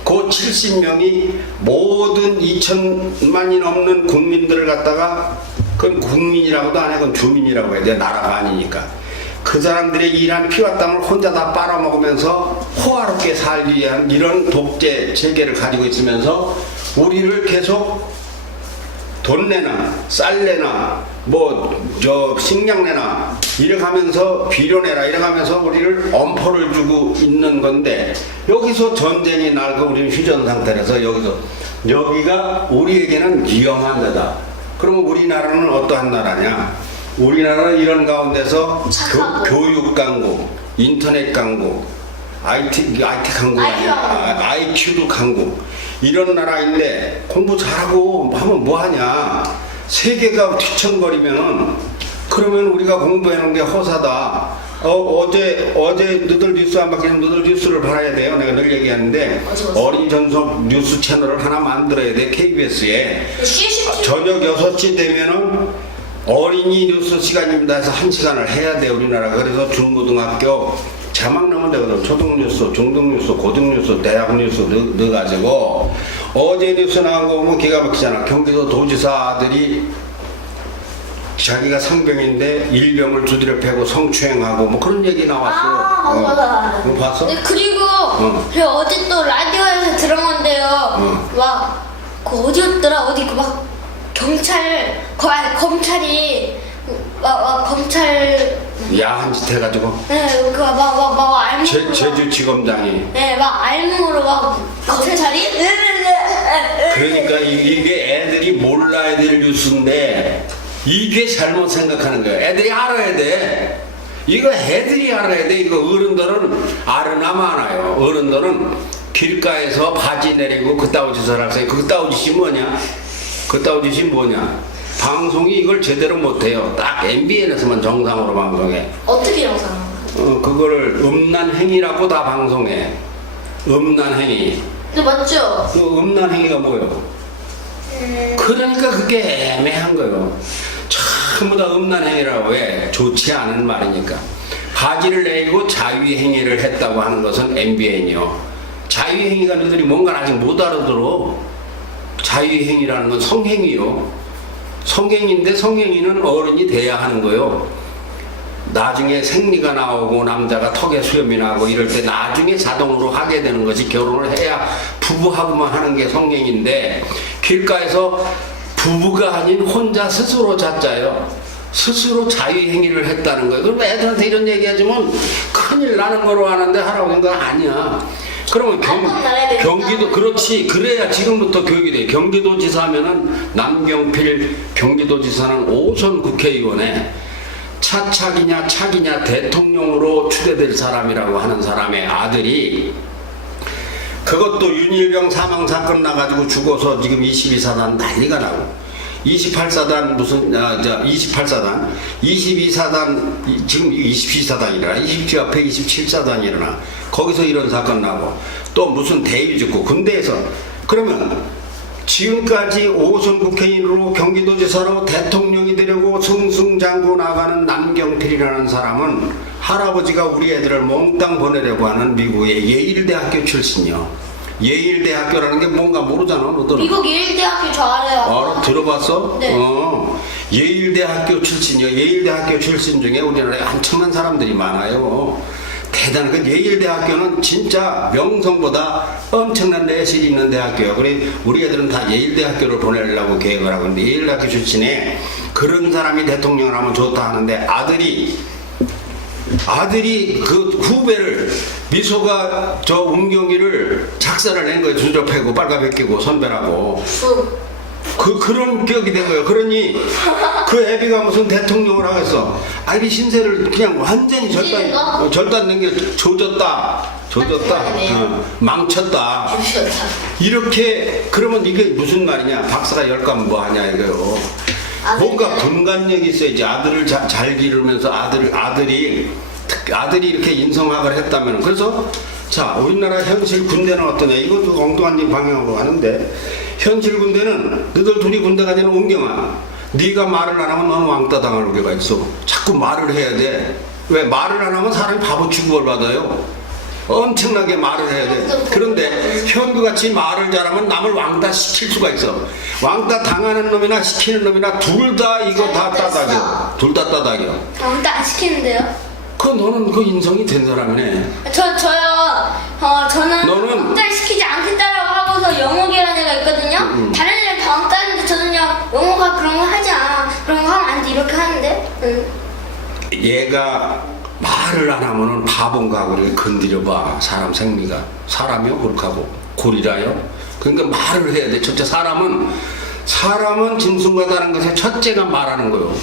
그 70명이 모든 2천만이 넘는 국민들을 갖다가 그건 국민이라고도 안 해. 그건 주민이라고 해야 돼. 나라가 아니니까. 그 사람들의 일한 피와 땀을 혼자 다 빨아먹으면서 호화롭게 살기 위한 이런 독재 체계를 가지고 있으면서 우리를 계속 돈 내나 쌀 내나 뭐 저 식량 내나 이렇게 하면서 비료 내라 이렇게 하면서 우리를 엄포를 주고 있는 건데 여기서 전쟁이 나고 우리는 휴전 상태라서 여기가 우리에게는 위험한 데다. 그러면 우리나라는 어떠한 나라냐? 우리나라는 이런 가운데서 교육 강국, 인터넷 강국, IT 강국이 아니야. IQ도 강국. 이런 나라인데 공부 잘하고 하면 뭐하냐. 세계가 뒤척거리면은 그러면 우리가 공부해놓은 게 허사다. 어제 너들 뉴스 안 받기면 너들 뉴스를 봐야 돼요. 내가 늘 얘기하는데 어린이 전속 뉴스 채널을 하나 만들어야 돼. KBS에 저녁 6시 되면은 어린이 뉴스 시간입니다 해서 1시간을 해야 돼 우리나라. 그래서 중고등학교 자막 넣으면 되거든. 초등뉴스, 중등뉴스, 고등뉴스, 대학뉴스 넣어가지고 어제 뉴스 나온 거 보면 기가 막히잖아. 경기도 도지사 아들이 자기가 상병인데 일병을 두드려 패고 성추행하고 뭐 그런 얘기 나왔어. 맞아. 그거 봤어? 네, 그리고 그리고 어제 또 라디오에서 들은 건데요. 그 어디였더라? 어디 그 막 검찰이 검찰 야한 짓 해가지고 막 알몸으로 제주지검장이 막 알몸으로 막 검찰이 그러니까 이게 애들이 몰라야 될 뉴스인데 이게 잘못 생각하는 거야. 애들이 알아야 돼. 이거 애들이 알아야 돼. 이거 어른들은 알으나 마나요. 어른들은 길가에서 바지 내리고 그따위 짓을 할 때 그따위 짓이 뭐냐? 그따위 짓이 뭐냐? 방송이 이걸 제대로 못해요. 딱 MBN에서만 정상으로 방송해. 어떻게 영상? 그거를 음란행위라고 다 방송해. 음란행위. 네, 맞죠? 그 음란행위가 뭐예요? 그러니까 그게 애매한 거예요. 전부 다 음란행위라고 해. 좋지 않은 말이니까. 바지를 내리고 자유행위를 했다고 하는 것은 MBN이요. 자유행위가 너희들이 뭔가 아직 못 알아들어. 자유행위라는 건 성행위요. 성행위인데 성행위는 어른이 돼야 하는 거예요. 나중에 생리가 나오고 남자가 턱에 수염이 나고 이럴 때 나중에 자동으로 하게 되는 것이 결혼을 해야 부부하고만 하는 게 성행위인데 길가에서 부부가 아닌 혼자 스스로 잤자요. 스스로 자유행위를 했다는 거예요. 그럼 애들한테 이런 얘기하지만 큰일 나는 거로 하는데 하라고 하는 거 아니야. 그러면 경기도 그렇지. 그래야 지금부터 교육이 돼. 경기도지사 하면은 남경필 경기도지사는 5선 국회의원에 차기냐 대통령으로 추대될 사람이라고 하는 사람의 아들이 그것도 윤일병 사망 사건 나가지고 죽어서 지금 22사단 난리가 나고 28사단 무슨 28사단 22사단 지금 22사단이라 27 앞에 27사단이 일어나 거기서 이런 사건 나고 또 무슨 대위 짓고 군대에서 그러면 지금까지 5선 국회의원으로 경기도지사로 대통령이 되려고 승승장구 나가는 남경필이라는 사람은 할아버지가 우리 애들을 몽땅 보내려고 하는 미국의 예일대학교 출신이요. 예일대학교라는 게 뭔가 모르잖아, 너들은. 미국 예일대학교 저 알아요. 들어봤어? 네. 예일대학교 출신이요. 예일대학교 출신 중에 우리나라에 엄청난 사람들이 많아요. 대단한 그 예일대학교는 진짜 명성보다 엄청난 내실이 있는 대학교예요. 그래 우리 애들은 다 예일대학교를 보내려고 계획을 하고 있는데 예일대학교 출신에 그런 사람이 대통령을 하면 좋다 하는데 아들이 그 후배를 미소가 저 운경이를 작사를 낸 거예요. 주접하고 빨가벗기고 선배라고. 그런 기억이 된 거예요. 그러니 그 애비가 무슨 대통령을 하겠어. 아이비 신세를 그냥 완전히 절단 게 조졌다. 망쳤다. 이렇게 그러면 이게 무슨 말이냐. 박사가 열감 뭐 하냐 이거요. 뭔가 분간력이 있어야지. 아들을 잘 기르면서 아들이 이렇게 인성학을 했다면. 그래서 자 우리나라 현실 군대는 어떠냐. 이것도 엉뚱한 방향으로 하는데 현실 군대는 너희들 둘이 군대 가지는 옹경아. 네가 말을 안 하면 너는 왕따 당할 우려가 있어. 자꾸 말을 해야 돼. 왜 말을 안 하면 사람이 바보 취급을 받아요. 엄청나게 말을 해야 돼. 그런데 현규같이 말을 잘하면 남을 왕따 시킬 수가 있어. 왕따 당하는 놈이나 시키는 놈이나 둘 다 이거 다 따닥여. 둘 다 따닥여. 왕따 안 시키는데요? 너는 그 인성이 된 사람이네. 저는 너는- 왕따를 시키지 않겠다라고 하고서 영어계라는 애가 있거든요. 다른 애들 다 왕따하는데 저는요 영어가 그런 거 하지 않아. 그런 거 하면 안 돼. 이렇게 하는데. 응. 얘가 말을 안 하면은 바본가 그래. 건드려봐. 사람 생리가. 사람이요 그렇게 하고 고리라요. 그러니까 말을 해야 돼. 첫째 사람은 짐승과 다른 것의 첫째가 말하는 거요.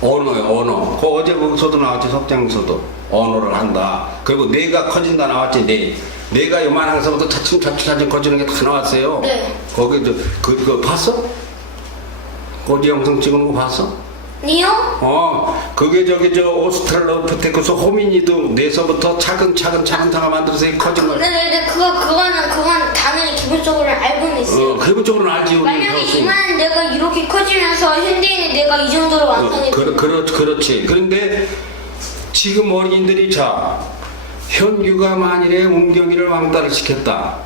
언어요 언어. 어제 거기서도 나왔지. 석장서도 언어를 한다. 그리고 내가 커진다 나왔지. 내가 요만한 것부터 차츰 커지는 게 다 나왔어요. 네. 거기 그거 봤어? 어디 영상 찍은 거 봤어? 니요? 그게 저 오스트랄로피테쿠스 호미니드 뇌서부터 차근차근 만들어서 커진 거야. 네네네. 그건 당연히 기본적으로 알고는 있어요. 기본적으로는 알지. 우리는 만약에 배웠으니. 이만 내가 이렇게 커지면서 현대인의 내가 이 정도로 완성이 그렇지. 그런데 지금 어린이들이 현규가 만일에 운경이를 왕따를 시켰다.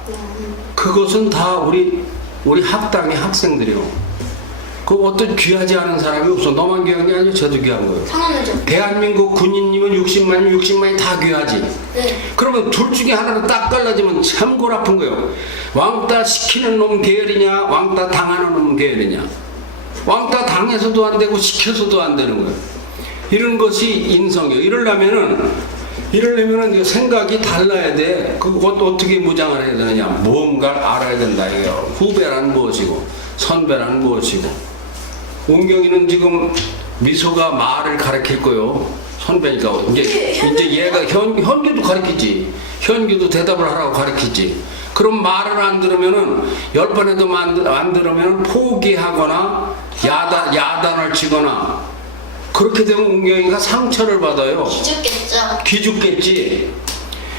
그것은 다 우리 학당의 학생들이요. 그 어떤 귀하지 않은 사람이 없어. 너만 귀한 게 아니고 저도 귀한 거예요. 상관없죠. 대한민국 군인이면 60만이 다 귀하지. 네. 그러면 둘 중에 하나로 딱 갈라지면 참 골아픈 거예요. 왕따 시키는 놈 계열이냐, 왕따 당하는 놈 계열이냐. 왕따 당해서도 안 되고 시켜서도 안 되는 거예요. 이런 것이 인성이에요. 이러려면은 생각이 달라야 돼. 그것 어떻게 무장을 해야 되느냐. 무언가를 알아야 된다 이거예요. 후배란 무엇이고, 선배란 무엇이고. 운경이는 지금 미소가 말을 가르칠 거요. 선배니까 이제 얘가 현규도 가르치지. 현규도 대답을 하라고 가르치지. 그럼 말을 안 들으면은 10번에도 안 들으면 포기하거나 야단을 치거나 그렇게 되면 운경이가 상처를 받아요. 기죽겠지.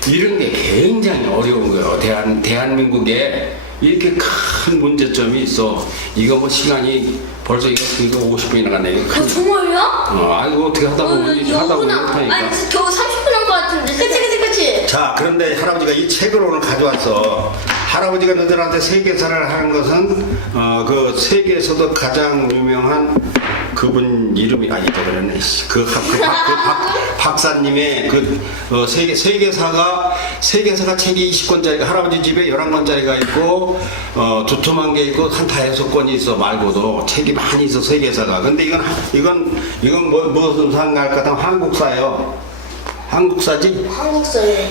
이런 게 굉장히 어려운 거예요. 대한민국에 이렇게 큰 문제점이 있어. 이거 뭐 시간이 벌써 이거 50분이 나갔네. 이거 정말요? 이거 어떻게 하다 보면 못하니까. 아니 겨우 30분 한 것 같은데. 그치. 자, 그런데 할아버지가 이 책을 오늘 가져왔어. 할아버지가 너희들한테 세계사를 하는 것은 그 세계에서도 가장 유명한 그분 이름이 잊어버렸네. 박사님의 세계사가 책이 20권짜리가 할아버지 집에 11권짜리가 있고 두툼한 게 있고 한 5권이 있어. 말고도 책이 많이 있어. 세계사가. 근데 이건 무슨 상할 것 같으면 한국사예요. 한국사지? 한국사예요.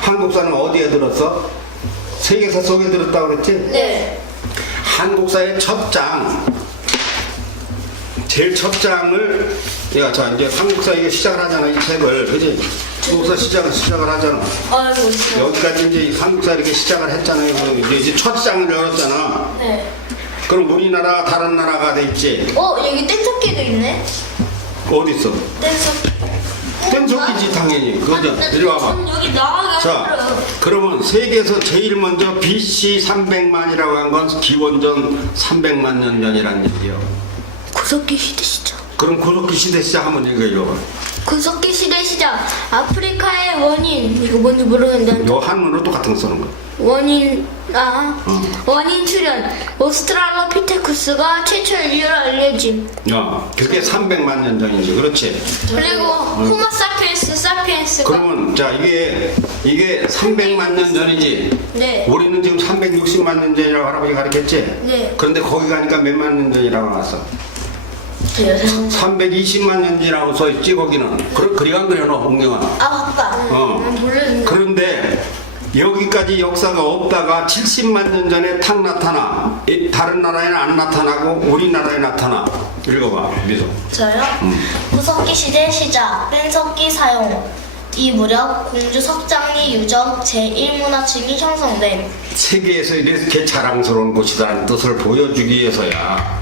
한국사는 어디에 들었어? 세계사 속에 들었다고 그랬지? 네. 한국사의 제일 첫 장을 이제 한국사 이게 시작을 하잖아. 이 책을. 그지? 한국사 시작을 하잖아. 아이고. 여기까지 이제 한국사 이렇게 시작을 했잖아요. 이제 첫 장을 열었잖아. 네. 그럼 우리나라 다른 나라가 돼 있지? 여기 뗀석기도 있네. 어디 있어? 뗀석기. 뗀석기지 당연히. 그거죠. 이리 와봐. 여기 나가게 자, 그러면 세계에서 제일 먼저 BC 300만이라고 한 건 기원전 300만 년 전이라는 얘기예요. 구석기 시대 시작. 그럼 구석기 시대 시작하면 이거 읽어봐. 구석기 시대 시작. 아프리카의 원인. 이거 뭔지 모르겠는데. 요 한문으로 똑같은 거 쓰는 거. 원인 출현. 오스트랄로피테쿠스가 최초 인류로 알려짐. 야, 그게 300만 년 전이지, 그렇지? 그리고 호모사피엔스가 그러면 자 이게 300만 년 전이지. 네. 우리는 지금 360만 년 전이라고 할아버지 가르쳤지? 네. 그런데 거기 가니까 몇만 년 전이라고 나왔어? 320만 년 전이라고 써 있지 거기는. 그리 안 그래 너 홍경아? 아 맞다. 모르겠네. 그런데 여기까지 역사가 없다가 70만 년 전에 탁 나타나. 다른 나라에는 안 나타나고 우리나라에 나타나. 읽어봐 미소. 저요? 구석기 시대 시작. 뗀석기 사용. 이 무렵 공주 석장리 유적 제1문화층이 형성됨. 세계에서 이렇게 자랑스러운 곳이다라는 뜻을 보여주기 위해서야.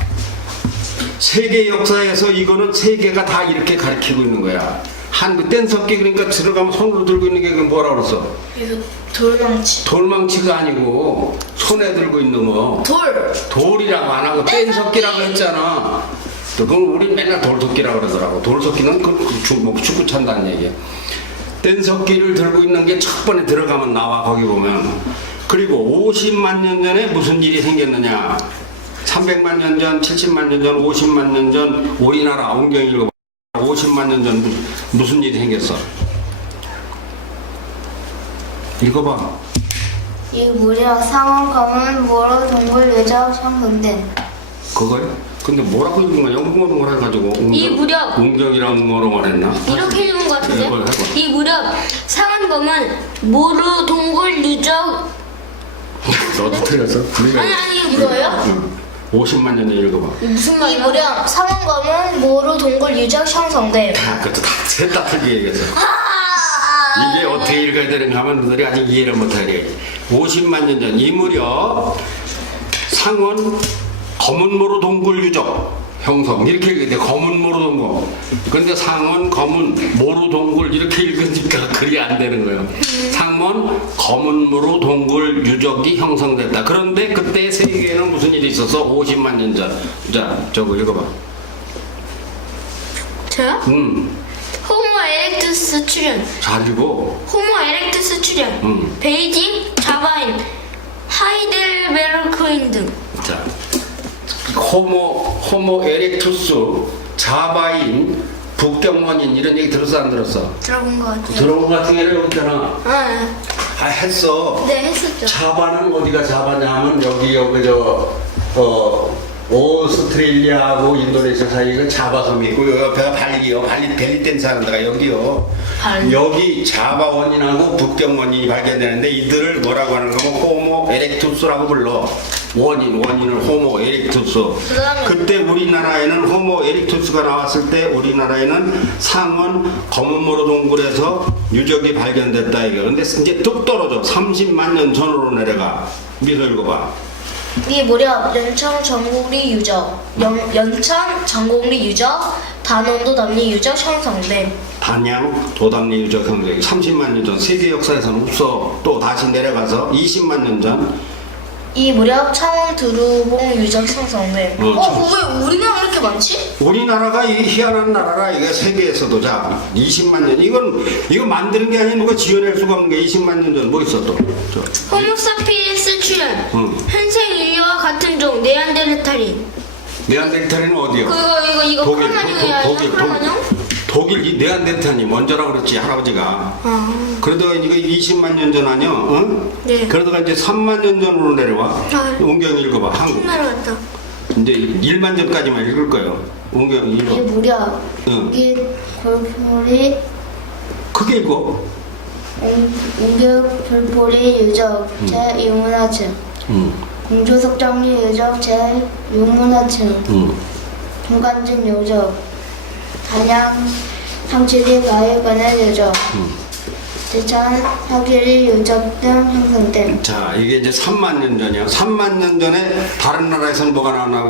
세계 역사에서 이거는 세계가 다 이렇게 가르치고 있는 거야. 한국 뗀석기 그러니까 들어가면 손으로 들고 있는 게 뭐라 그랬어? 이거 돌망치. 돌망치가 아니고 손에 들고 있는 거. 돌이라고 안 하고 뗀석기라고 했잖아. 그건 우리 맨날 돌석기라고 그러더라고. 돌석기는 축구 찬다는 얘기야. 뗀석기를 들고 있는 게 첫 번에 들어가면 나와 거기 보면. 그리고 50만 년 전에 무슨 일이 생겼느냐. 300만 년 전, 70만 년 전, 50만 년 전 우리나라 옹경 읽어봐. 50만 년 전 무슨 일이 생겼어? 읽어봐. 이 무렵 상원검은 모로 동굴 유적 형성됨. 그거요? 근데 뭐라고 읽은 거야? 영국어로 뭐라 해가지고 이 무렵. 옹경이랑 뭐로 말했나? 이렇게 읽은 것 같은데. 해봐. 이 무렵 상한검은 모루 동굴 유적. 너도 틀렸어? 아니 이거예요? 응. 50만 년 전 읽어봐. 무슨 이 말이야? 무렵 상원검은 모로 동굴 유적 형성됨. 그것도 셋다 틀리게 얘기했어. 이게 어떻게 읽어야 되는가 하면 너희들이 아직 이해를 못하게. 50만 년 전 이 무렵 상원 검은모로 동굴 유적 형성 이렇게 읽어야 돼. 검은모로 동굴. 근데 상원 검은 모로 동굴 이렇게 읽으니까 그게 안 되는 거예요. 상원 검은모로 동굴 유적이 형성됐다. 그런데 그때 세계에는 무슨 일이 있었어? 50만 년 전. 자, 저거 읽어봐. 저요? 호모 에렉투스 출현. 잘 읽어. 호모 에렉투스 출현. 베이징, 자바인, 하이델베르크인 등. 자, 호모 에렉투스, 자바인, 북경원인 이런 얘기 들었어 안 들었어? 들어본 것 같아요. 들어본 것 같은 게 여기 있잖아. 아 했어. 네, 했었죠. 자바는 어디가 자바냐 하면 여기 오스트레일리아하고 인도네시아 사이에 자바섬이 있고 여기 옆에가 발리요. 벨리 댄스 하는 데가 여기요. 발리. 여기 자바 원인하고 북경 원인이 발견되는데 이들을 뭐라고 하는 거면 호모 에렉투스라고 불러. 원인을 호모 에렉투스. 그다음에 그때 우리나라에는 호모 에렉투스가 나왔을 때 우리나라에는 상원 검은모로 동굴에서 유적이 발견됐다 이거. 근데 이제 뚝 떨어져. 30만 년 전으로 내려가. 미소 읽어봐. 이 무렵 연천 전곡리 유적, 연천 전곡리 유적, 단원도 남리 유적 형성됨. 단양 도담리 유적 형성 30만 년 전 세계 역사에서는 없어. 또 다시 내려가서 20만 년 전. 이 무렵 창원 두루봉 유적 형성됨. 어, 왜 우리나라 이렇게 많지? 우리나라가 이 희한한 나라라. 이게 세계에서도 자 20만 년 이거 만드는 게 아니라 누가 지어낼 수가 없는 게 20만 년 전 뭐 있어 또? 호모사피엔스 출현. 현생 인류와 같은 종 네안데르탈인. 네안데르탈인은 어디요? 이거 독일, 크로마뇽이 아니라 크로마뇽? 독일 이 네안데르탈이 먼저라고 그랬지 할아버지가. 그러다가 이거 20만 년 전 아니야? 응? 네. 그러다가 이제 3만 년 전으로 내려와. 옹경 읽어봐. 한국. 내려갔다. 이제 1만 전까지만 읽을 거예요. 옹경 이 읽어. 무렵 응. 이 골포리 크게 읽어. 웅교 불포리 유적 제2문화층, 공조석정리 유적 제6문화층, 동간진 유적, 단양 상치리 가해관의 유적, 대천 사기리 유적 등 형성됨. 자, 이게 이제 3만 년 전이야. 3만 년 전에 다른 나라에서는 뭐가 나오나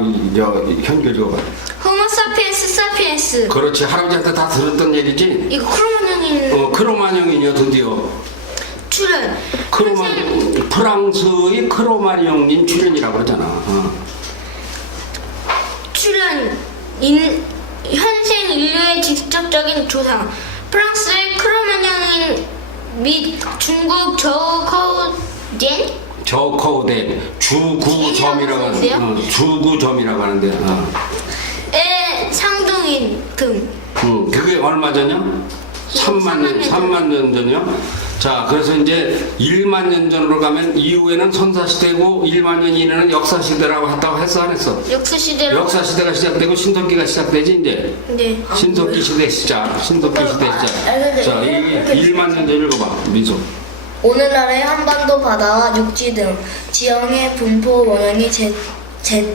현교 읽어봐. 호모사피엔스 사피엔스. 그렇지. 할아버지한테 다 들었던 얘기지? 이거 크로마뇽인 크로마뇽이냐 드디어. 출현. 프랑스의 크로마뇽인 출현이라고 그러잖아. 출현 현생 인류의 직접적인 조상. 프랑스의 크로마뇽인 및 중국 저우커우젠 저커우덴 주구점이라고 하는 주구점이라고 하는데 의 상동인 등. 그게 얼마 전이야? 3만 년 전이요? 자, 그래서 이제 1만 년 전으로 가면 이후에는 선사시대고 1만 년 이내는 역사시대라고 했다고 했어, 안 했어? 역사시대로. 역사시대가 시작되고 신석기가 시작되지, 이제. 네. 신석기 시대 시작. 신석기 시대 시작. 자, 이게 1만 년 전 읽어봐, 미소. 오늘날의 한반도 바다와 육지 등 지형의 분포 원형이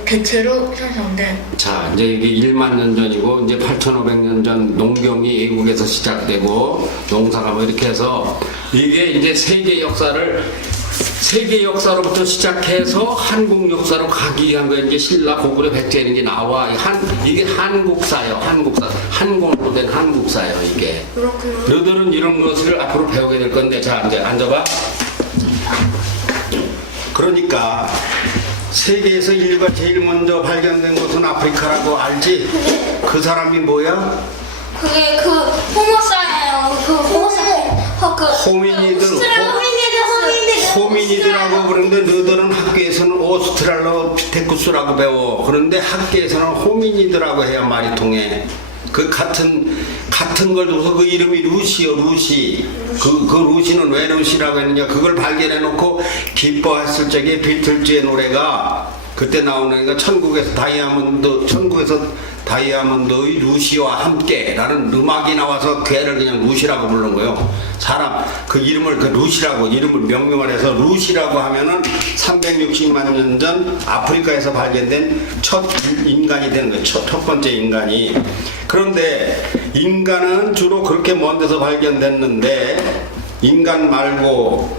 대체로 형성된 자, 이제 이게 1만 년 전이고, 이제 8,500년 전 농경이 외국에서 시작되고, 농사가 뭐 이렇게 해서, 이게 이제 세계 역사로부터 시작해서 한국 역사로 가기 위한 거 이제 신라 고구려 백제 이런 게 나와. 이게 한국사예요, 한국사. 한국으로 된 한국사예요, 이게. 그렇구나. 너희들은 이런 것을 앞으로 배우게 될 건데, 자, 이제 앉아봐. 그러니까, 세계에서 인류가 제일 먼저 발견된 곳은 아프리카라고 알지? 그 사람이 뭐야? 그게 그 호모사예요. 그 호미니들. 호미니드라고 부르는데 너희들은 학교에서는 오스트랄로피테쿠스라고 배워. 그런데 학교에서는 호미니드라고 해야 말이 통해. 그 같은 걸 둬서 그 이름이 루시요, 루시. 그 루시는 왜 루시라고 했느냐? 그걸 발견해 놓고 기뻐했을 적에 비틀즈의 노래가 그때 나오는 애가 천국에서 다이아몬드의 루시와 함께라는 음악이 나와서 걔를 그냥 루시라고 부른 거예요. 사람 그 이름을 그 루시라고 이름을 명명을 해서 루시라고 하면은 360만 년 전 아프리카에서 발견된 첫 인간이 되는 거예요. 첫 번째 인간이. 그런데 인간은 주로 그렇게 먼 데서 발견됐는데 인간 말고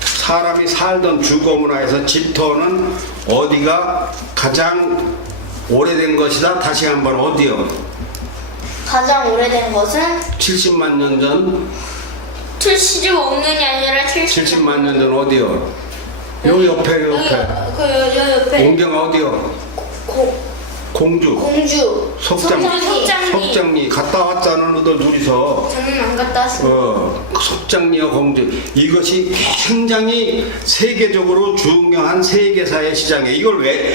사람이 살던 주거 문화에서 집터는 어디가 가장 오래된 것이다. 다시 한번 어디요? 가장 오래된 것은 70만 년 전. 75년이 아니라 70만 년 전 어디요? 요 옆에 요 옆에. 요 옆에. 온경 어디요? 공주. 석장리 갔다 왔잖아 너들 둘이서. 저는 안 갔다 왔어요. 석장리와 공주 이것이 굉장히 세계적으로 중요한 세계사의 시장이에요.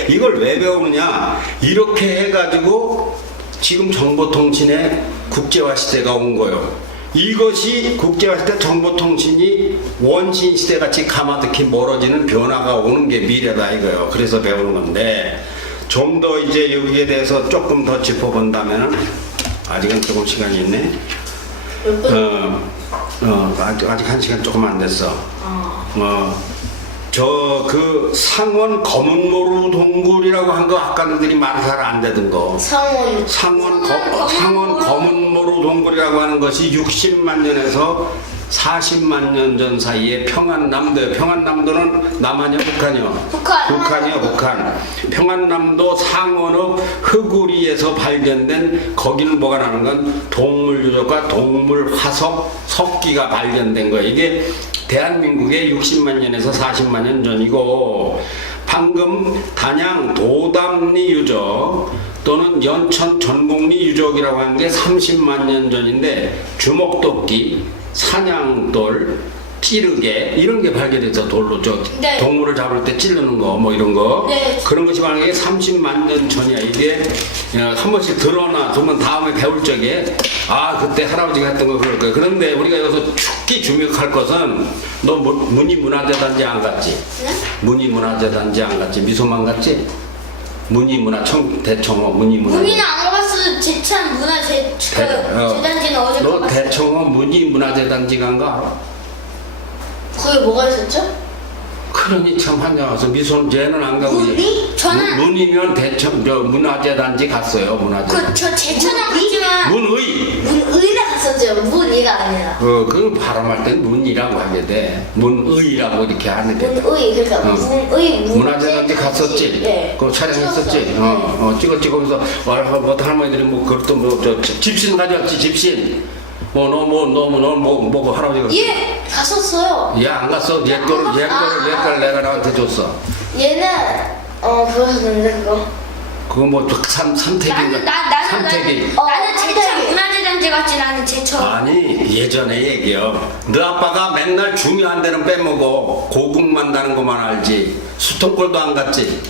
이걸 왜 배우느냐? 이렇게 해가지고 지금 정보통신의 국제화 시대가 온 거예요. 이것이 국제화 시대 정보통신이 원신 시대 같이 가마득히 멀어지는 변화가 오는 게 미래다 이거예요. 그래서 배우는 건데. 좀 더 이제 여기에 대해서 조금 더 짚어본다면은 아직은 조금 시간이 있네. 아직 한 시간 조금 안 됐어. 저 그 상원 검은모루 동굴이라고 한 거 아까 너희들이 말 잘 안 되던 거. 상원 검은모루 동굴이라고 하는 것이 60만 년에서 40만 년 전 사이에 평안남도요. 평안남도는 남한이요, 북한이요? 북한이요, 북한. 평안남도 상원의 흙우리에서 발견된 거기는 뭐가 나는 건 동물 유적과 동물 화석 석기가 발견된 거예요. 이게 대한민국의 60만 년에서 40만 년 전이고 방금 단양 도담리 유적 또는 연천 전곡리 유적이라고 하는 게 30만 년 전인데 주먹도끼, 사냥돌, 찌르개 이런 게 발견돼서 돌로 네. 동물을 잡을 때 찌르는 거 뭐 이런 거 네. 그런 것이 만약에 30만 년 전이야. 이게 한 번씩 드러나 두면 다음에 배울 적에 그때 할아버지가 했던 거 그럴 거야. 그런데 우리가 여기서 특히 주목할 것은 너 문화재단지 안 갔지? 네? 문화재단지 안 갔지? 미소만 갔지? 대청호 문의는 안 가봤어. 제천 재단지는 어제 너 가봤어요. 대청호 문화재단지 간 거 알아? 거기 뭐가 있었죠? 그러니 참 환장해서 미소는 쟤는 안 가고 저는 문이면 문화재단지 갔어요. 문화재단. 저 제천은 갔지만 문의를 갔었죠. 문의가 아니라. 그 발음할 땐 문이라고 하게 돼. 문의라고 이렇게 하는 게. 문의 그러니까 문화재단지 갔었지. 예. 그 촬영했었지. 찍어서 할머니들이 그것도 집신 가져왔지. 집신. 너 할아버지가. 예, 갔었어요. 얘 안 갔어. 얘 거를 내가 나한테 줬어. 얘는 그거였는데 그거. 그거 삼택인가? 나는 삼태기. 나는 제천 문화재단지 같지 나는 제천. 아니 예전에 얘기요. 너 아빠가 맨날 중요한 데는 빼먹어. 고국만 가는 것만 알지. 수통골도 안 갔지.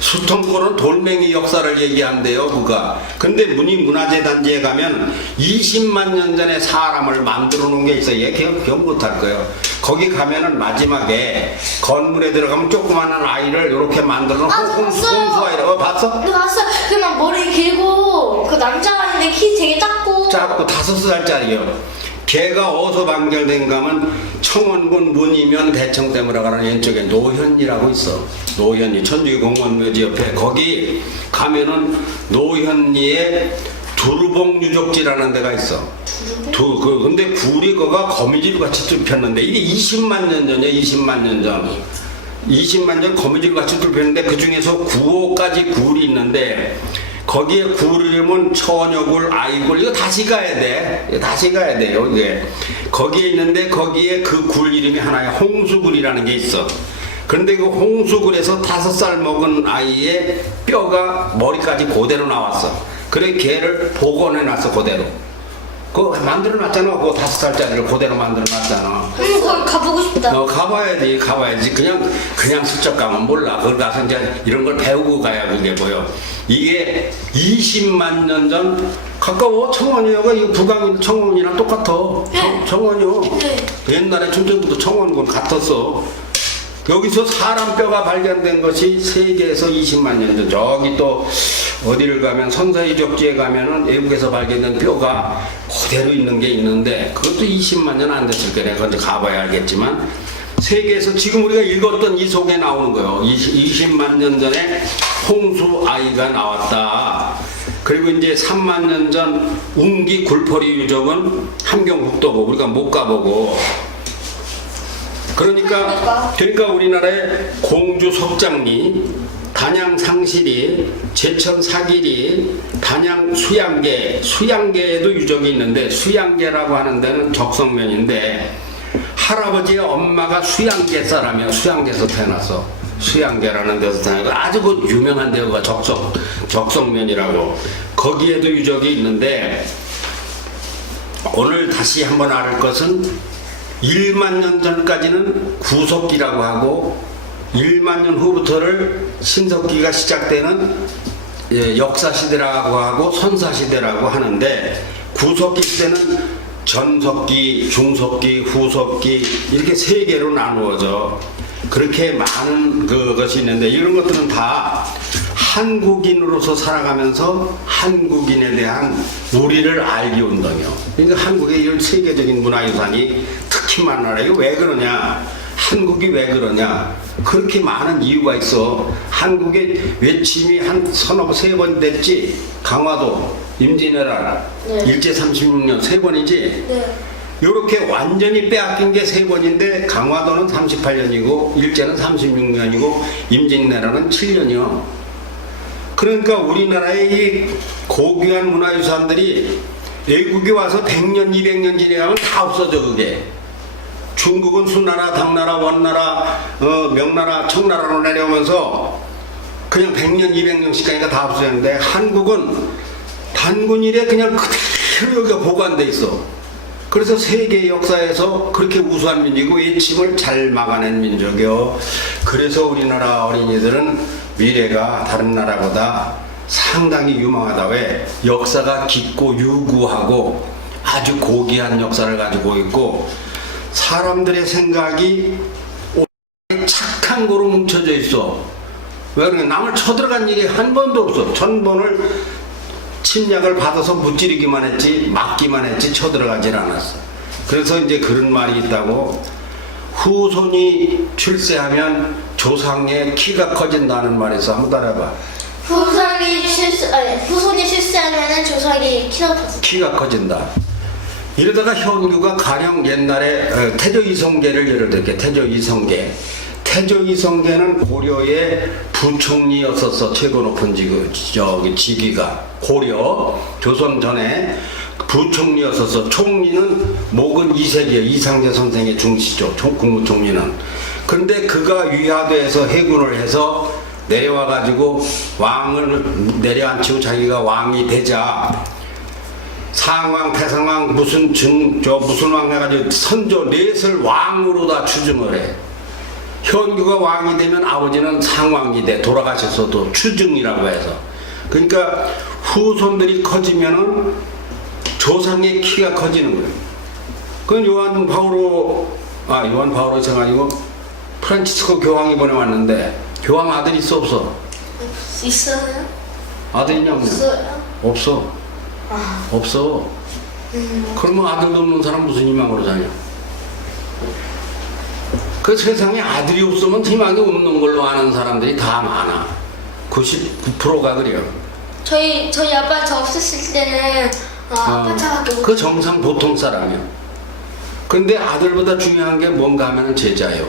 수통골은 돌멩이 역사를 얘기한대요 그가. 근데 문화재단지에 가면 20만 년 전에 사람을 만들어 놓은 게 있어. 얘 기억 못할 거예요. 거기 가면은 마지막에 건물에 들어가면 조그마한 아이를 이렇게 만들어 놓은 저 봤어요. 홍수아이라고 봤어? 근데 봤어요. 그냥 머리 길고 그 남자가 있는데 키 되게 작고. 작고 5살짜리요. 걔가 어디서 방결된가 하면 청원군 문이면 대청댐으로 가는 왼쪽에 노현이라고 있어. 노현이 천주교공원묘지 옆에 거기 가면은 노현이의 두루봉 유적지라는 데가 있어. 근데 굴이 거가 거미줄 같이 뚫혔는데 이게 20만 년 전이야. 20만 년 전. 20만 년 거미줄 같이 뚫혔는데 그 중에서 9호까지 굴이 있는데 거기에 굴 이름은 처녀굴, 아이굴. 이거 다시 가야 돼. 이거 다시 가야 돼요. 이게 거기에 있는데 거기에 그 굴 이름이 하나의 홍수굴이라는 게 있어. 그런데 그 홍수굴에서 5살 먹은 아이의 뼈가 머리까지 그대로 나왔어. 그래 걔를 복원해놨어 그대로. 그거 만들어놨잖아. 그 5살짜리를 그대로 만들어놨잖아. 거기 가보고 싶다. 너 가봐야지. 그냥 슬쩍 가면 몰라. 그걸 가서 이제 이런 걸 배우고 가야 그게 보여. 이게 20만 년 전 가까워. 청원이가 이 부강인 청원이랑 똑같아. 청원이요. 네. 옛날에 춘천도 청원군 같았어. 여기서 사람 뼈가 발견된 것이 세계에서 20만 년 전. 저기 또 어디를 가면 선사유적지에 가면은 외국에서 발견된 뼈가 그대로 있는 게 있는데 그것도 20만 년 안 됐을 거야. 내가 이제 가봐야 알겠지만 세계에서 지금 우리가 읽었던 이 속에 나오는 거예요. 20만 년 전에 홍수 아이가 나왔다. 그리고 이제 3만 년 전 웅기 굴포리 유적은 함경북도고 우리가 못 가보고. 그러니까 우리나라의 공주 석장리, 단양 상실이, 제천 사길이, 단양 수양계에도 유적이 있는데 수양계라고 하는 데는 적성면인데 할아버지의 엄마가 수양계 사람이야. 수양계에서 태어났어. 수양계라는 데서 태어나고 아주 그 유명한 데가 적성면이라고. 거기에도 유적이 있는데 오늘 다시 한번 알을 것은 1만 년 전까지는 구석기라고 하고 1만 년 후부터를 신석기가 시작되는 역사시대라고 하고 선사시대라고 하는데 구석기 시대는 전석기, 중석기, 후석기 이렇게 3개로 나누어져. 그렇게 많은 그것이 있는데 이런 것들은 다 한국인으로서 살아가면서 한국인에 대한 우리를 알기 운동이요. 그러니까 한국의 이런 세계적인 문화유산이 특히 많아라. 이거 왜 그러냐? 한국이 왜 그러냐? 그렇게 많은 이유가 있어. 한국의 외침이 한 서너 3번 됐지. 강화도, 임진왜란, 네. 일제 36년 3번이지. 네. 이렇게 완전히 빼앗긴 게 3번인데 강화도는 38년이고 일제는 36년이고 임진왜란은 7년이요. 그러니까 우리나라의 이 고귀한 문화유산들이 외국에 와서 100년, 200년 지나가면 다 없어져 그게. 중국은 수나라, 당나라, 원나라, 명나라, 청나라로 내려오면서 그냥 100년, 200년씩 가니까 다 없어졌는데 한국은 단군 이래 그냥 그대로 여기가 보관돼 있어. 그래서 세계 역사에서 그렇게 우수한 민족이고 외침을 잘 막아낸 민족이요. 그래서 우리나라 어린이들은 미래가 다른 나라보다 상당히 유망하다. 왜? 역사가 깊고 유구하고 아주 고귀한 역사를 가지고 있고 사람들의 생각이 착한 거로 뭉쳐져 있어. 왜 그러냐? 남을 쳐들어간 일이 한 번도 없어. 1000번을 침략을 받아서 무찌르기만 했지 막기만 했지 쳐들어가질 않았어. 그래서 이제 그런 말이 있다고. 후손이 출세하면 조상의 키가 커진다는 말이 있어. 한번 따라해봐. 후손이 실세하면은 조상이 키가 커진다. 이러다가 현규가 가령 옛날에 태조 이성계를 예를 들게. 태조 이성계. 태조 이성계는 고려의 부총리였었어. 최고 높은 직위가 고려 조선 전에 부총리였었어. 총리는 목은 이색이에요. 이상재 선생의 중시죠. 국무총리는. 근데 그가 위화도에서 해군을 해서 내려와가지고 왕을 내려앉히고 자기가 왕이 되자 상왕, 태상왕, 무슨 왕 해가지고 선조 넷을 왕으로 다 추증을 해. 현규가 왕이 되면 아버지는 상왕이 돼. 돌아가셨어도 추증이라고 해서. 그러니까 후손들이 커지면은 조상의 키가 커지는 거예요. 그건 요한 바오로가 아니고 프란치스코 교황이 보내왔는데 교황 아들 있어 없어? 있어요? 아들 있냐 없냐? 없어요? 없어. 아, 없어. 그러면 아들도 없는 사람 무슨 희망으로 사냐? 그 세상에 아들이 없으면 희망이 없는 걸로 아는 사람들이 다 많아. 99%가 그래요. 저희 아빠 저 없었을 때는 아빠 차밖에 못. 그 정상 보통 사람이요. 근데 아들보다 중요한 게 뭔가 하면 제자예요.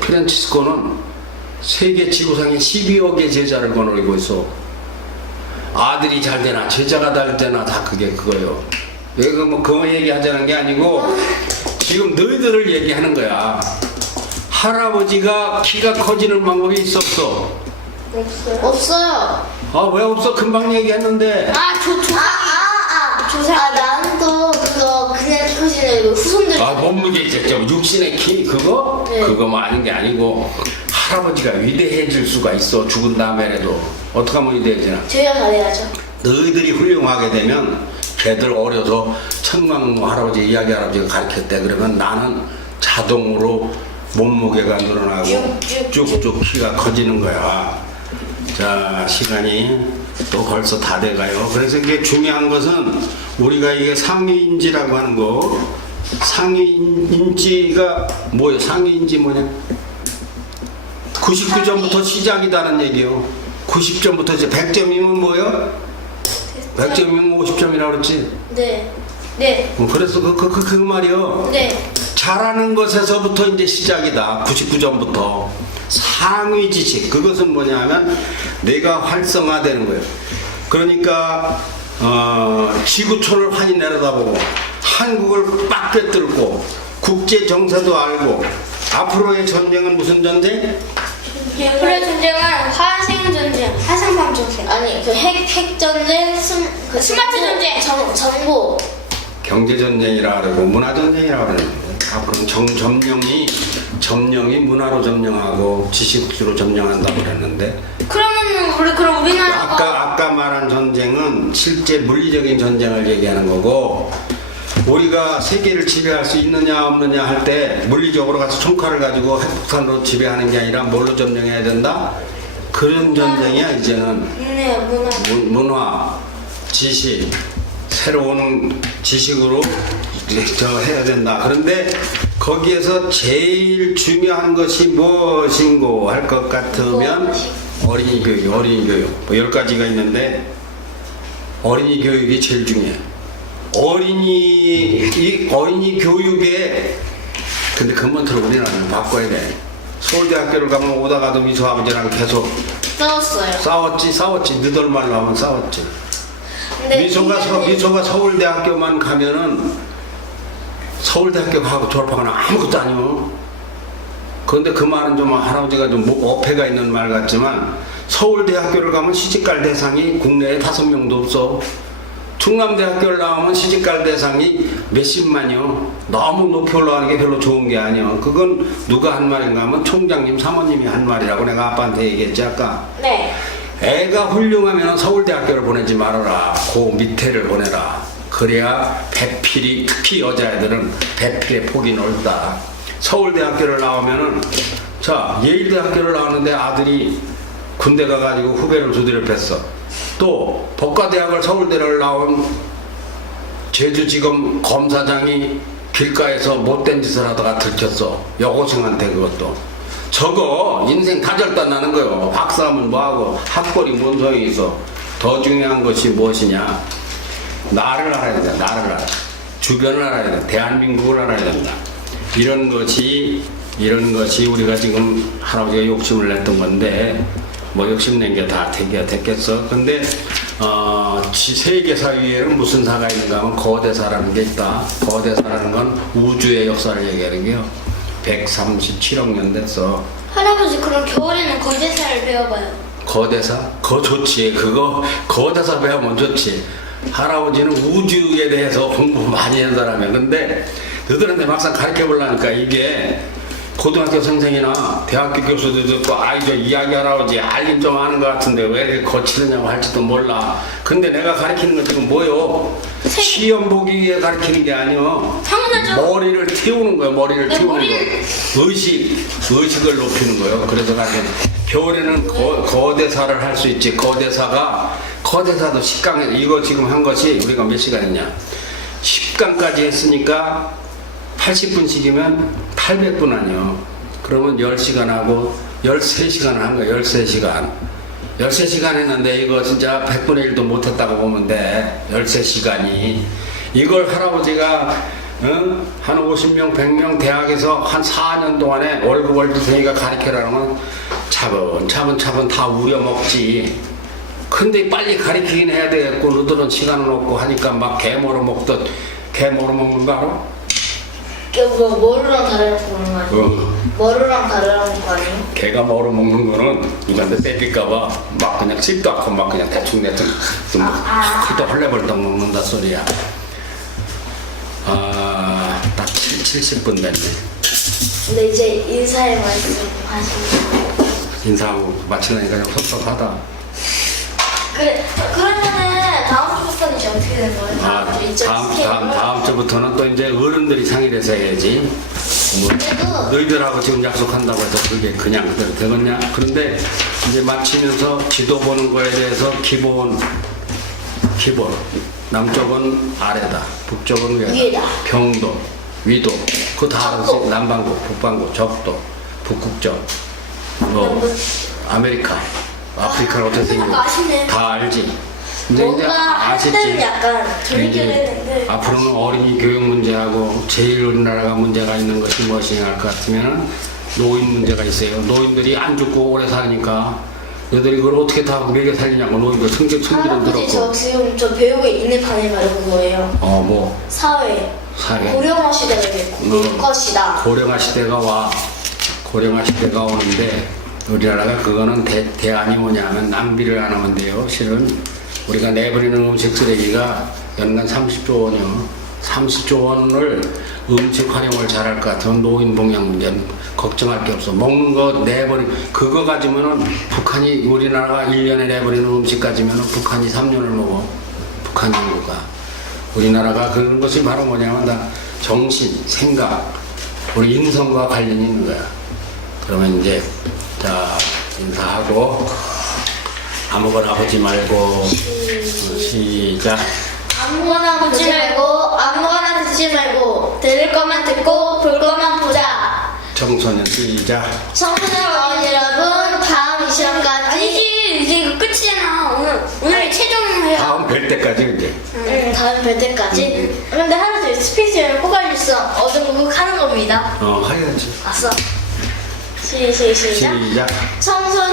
프란치스코는 세계 지구상에 12억의 제자를 거느리고 있어. 아들이 잘 되나 제자가 잘 되나 다 그거예요. 왜 그거 얘기하자는 게 아니고 지금 너희들을 얘기하는 거야. 할아버지가 키가 커지는 방법이 있었어. 없어요. 아 왜 없어? 금방 얘기했는데. 조상. 나는 또 그거 그냥 키 커지는 거 후손들. 몸무게 육신의 키 그거? 네. 그거 아닌 게 아니고 할아버지가 위대해질 수가 있어. 죽은 다음에라도. 어떻게 하면 위대해지나? 저희가 잘해야죠. 너희들이 훌륭하게 되면 걔들 어려서 천광 할아버지 이야기 할아버지가 가르쳤대. 그러면 나는 자동으로 몸무게가 늘어나고 쭉쭉 키가 커지는 거야. 자, 시간이 또 벌써 다 돼가요. 그래서 이게 중요한 것은 우리가 이게 상위인지라고 하는 거, 상위인지가 뭐예요? 상위인지 뭐냐? 99점부터 시작이다는 얘기요. 90점부터 이제 100점이면 뭐예요? 100점이면 50점이라고 그랬지? 네. 네. 그래서 그 말이요. 네. 잘하는 것에서부터 이제 시작이다. 99점부터. 상위 지식. 그것은 뭐냐 하면 내가 활성화되는 거예요. 그러니까, 지구촌을 환히 내려다보고, 한국을 빡 꿰뚫고, 국제 정세도 알고, 앞으로의 전쟁은 무슨 전쟁? 그래 전쟁은 화생 전쟁, 화생방 전쟁. 아니 그 핵전쟁, 스마트 전쟁. 정보. 경제전쟁이라 그러고, 문화전쟁이라 그러는데, 앞으로는 점령이 문화로 점령하고, 지식으로 점령한다고 그랬는데, 그러면 그럼 우리나라가 아까 말한 전쟁은 실제 물리적인 전쟁을 얘기하는 거고 우리가 세계를 지배할 수 있느냐 없느냐 할 때 물리적으로 가서 총칼을 가지고 핵폭탄으로 지배하는 게 아니라 뭘로 점령해야 된다? 그런 전쟁이야 이제는. 네, 문화, 지식, 새로운 지식으로 해야 된다. 그런데 거기에서 제일 중요한 것이 무엇인고 할 것 같으면 어린이 교육. 뭐 10가지가 있는데 어린이 교육이 제일 중요해. 어린이 교육에 근데 근본적으로 우리나라는 바꿔야 돼. 서울대학교를 가면 오다가도 미소 아버지랑 계속 싸웠지. 너들 말로 하면 싸웠지. 미소가 서울대학교만 가면은 서울대학교 가고 졸업하거나 아무것도 아니요. 그런데 그 말은 좀 할아버지가 좀 어폐가 있는 말 같지만 서울대학교를 가면 시집갈 대상이 국내에 5명도 없어. 충남대학교를 나오면 시집갈 대상이 몇십만이요. 너무 높이 올라가는 게 별로 좋은 게 아니요. 그건 누가 한 말인가 하면 총장님 사모님이 한 말이라고 내가 아빠한테 얘기했지 아까. 네. 애가 훌륭하면 서울대학교를 보내지 말아라. 그 밑에를 보내라. 그래야 배필이, 특히 여자애들은 배필의 폭이 넓다. 서울대학교를 나오면은, 자, 예일대학교를 나오는데 아들이 군대 가가지고 후배를 두드려 팼어. 또, 법과대학을 서울대를 나온 제주지검 검사장이 길가에서 못된 짓을 하다가 들켰어. 여고생한테 그것도. 저거 인생 다절단 나는 거요. 박사하면 뭐하고 학벌이 뭔 소용이 있어. 더 중요한 것이 무엇이냐. 나를 알아야 된다. 나를 알아. 주변을 알아야 된다. 대한민국을 알아야 된다. 이런 것이 우리가 지금 할아버지가 욕심을 냈던 건데 뭐 욕심낸 게 다 됐겠어. 근데 세계사 위에는 무슨 사가 있는가 하면 거대사라는 게 있다. 거대사라는 건 우주의 역사를 얘기하는 게요. 137억 년 됐어. 할아버지 그럼 겨울에는 거제사를 배워봐요. 거대사? 그거 좋지. 그거 거대사 배우면 좋지. 할아버지는 우주에 대해서 공부 많이 한 사람이야. 근데 너희들한테 막상 가르쳐 보려니까 이게 고등학교 선생이나 대학교 교수들도 또 저 이야기 할아버지 알긴 좀 아는 것 같은데 왜 이렇게 거치느냐고 할지도 몰라. 근데 내가 가르치는 건 지금 뭐요? 시험 보기 위해 가르치는 게 아니요. 당연하죠. 머리를 태우는 거예요. 머리를 네, 태우는 머리를- 거. 의식을 높이는 거예요. 그래서 가르치는 겨울에는 거대사를 할 수 있지. 거대사도 10강, 이거 지금 한 것이 우리가 몇 시간 했냐? 10강까지 했으니까 80분씩이면 800분 아니요. 그러면 10시간 하고 13시간 한 거야. 13시간. 13시간 했는데 이거 진짜 100분의 1도 못했다고 보면 돼. 13시간이. 이걸 할아버지가 한 50명, 100명 대학에서 한 4년 동안에 월급을 줄 테니까 가르쳐라는 건 차분차분 다 우려먹지. 근데 빨리 가르치긴 해야 되겠고 너들은 시간은 없고 하니까 막 개 몰아먹듯 개 몰아먹는 거 알아? 머루랑 다르라고 그러는 거 아니에요? 머루랑 다르라는 거 아니에요? 개가 몰아먹는 거는 누구한테 뺏길까봐 막 그냥 씹도 않고 막 그냥 대충대충 또 헐레벌떡 먹는다 소리야. 딱 70분 됐네. 근데 이제 인사의 말씀 하시면 인사하고 마치려니까 좀 섭섭하다. 그러면은 다음 주부터는 이제 어떻게 되는 거예요? 다음 주부터는 또 이제 어른들이 상의를 해야지. 뭐 너희들하고 지금 약속한다고 해서 그게 그냥 그대로 되겠냐? 그런데 이제 마치면서 지도 보는 거에 대해서 기본. 남쪽은 아래다, 북쪽은 위에다. 평도, 위도, 그거 다 알았지? 적도. 남반구, 북반구, 적도, 북극적, 아메리카, 아프리카는 어떻게 생기고 아시네. 다 알지? 근데 이제 뭔가 할 때는 약간 재밌게 이제 했는데 앞으로는 어린이 교육 문제하고 제일 우리나라가 문제가 있는 것이 무엇이냐 할 것 같으면 노인 문제가 있어요. 노인들이 안 죽고 오래 사니까 너희들이 그걸 어떻게 다 먹여 살리냐고 노인들 승질은 할아버지 저 들었고 지금 저 배우고 있는 반에 말고 거예요. 뭐 사회. 고령화 시대가 됐고 올 것이다. 고령화 시대가 와. 고령화 시대가 오는데 우리나라가 그거는 대안이 뭐냐면 낭비를 안 하면 돼요. 실은 우리가 내버리는 음식 쓰레기가 연간 30조 원이요. 30조 원을 음식 활용을 잘할 것 같으면 노인 봉양 문제는 걱정할 게 없어. 먹는 거 그거 가지면은 북한이 우리나라가 1년에 내버리는 음식 가지면은 북한이 3년을 먹어. 북한 인구가. 우리나라가 그런 것이 바로 뭐냐면 다 정신, 생각, 우리 인성과 관련이 있는 거야. 그러면 이제 자 인사하고 아무거나 하지 말고 시작. 아무거나 보지 말고 아무거나 듣지 말고 들을 것만 듣고 볼 것만 보자. 청소년 시작. 청소년 여러분 다음 이 시간까지 아니지 이제 이거 끝이잖아. 오늘 최종이에요. 다음 뵐 때까지 이제 다음 뵐 때까지. 근데 하나 스피치를 꼭 알려주어 어정국 하는 겁니다. 해야지. 아싸. 시작. 시작. 청소년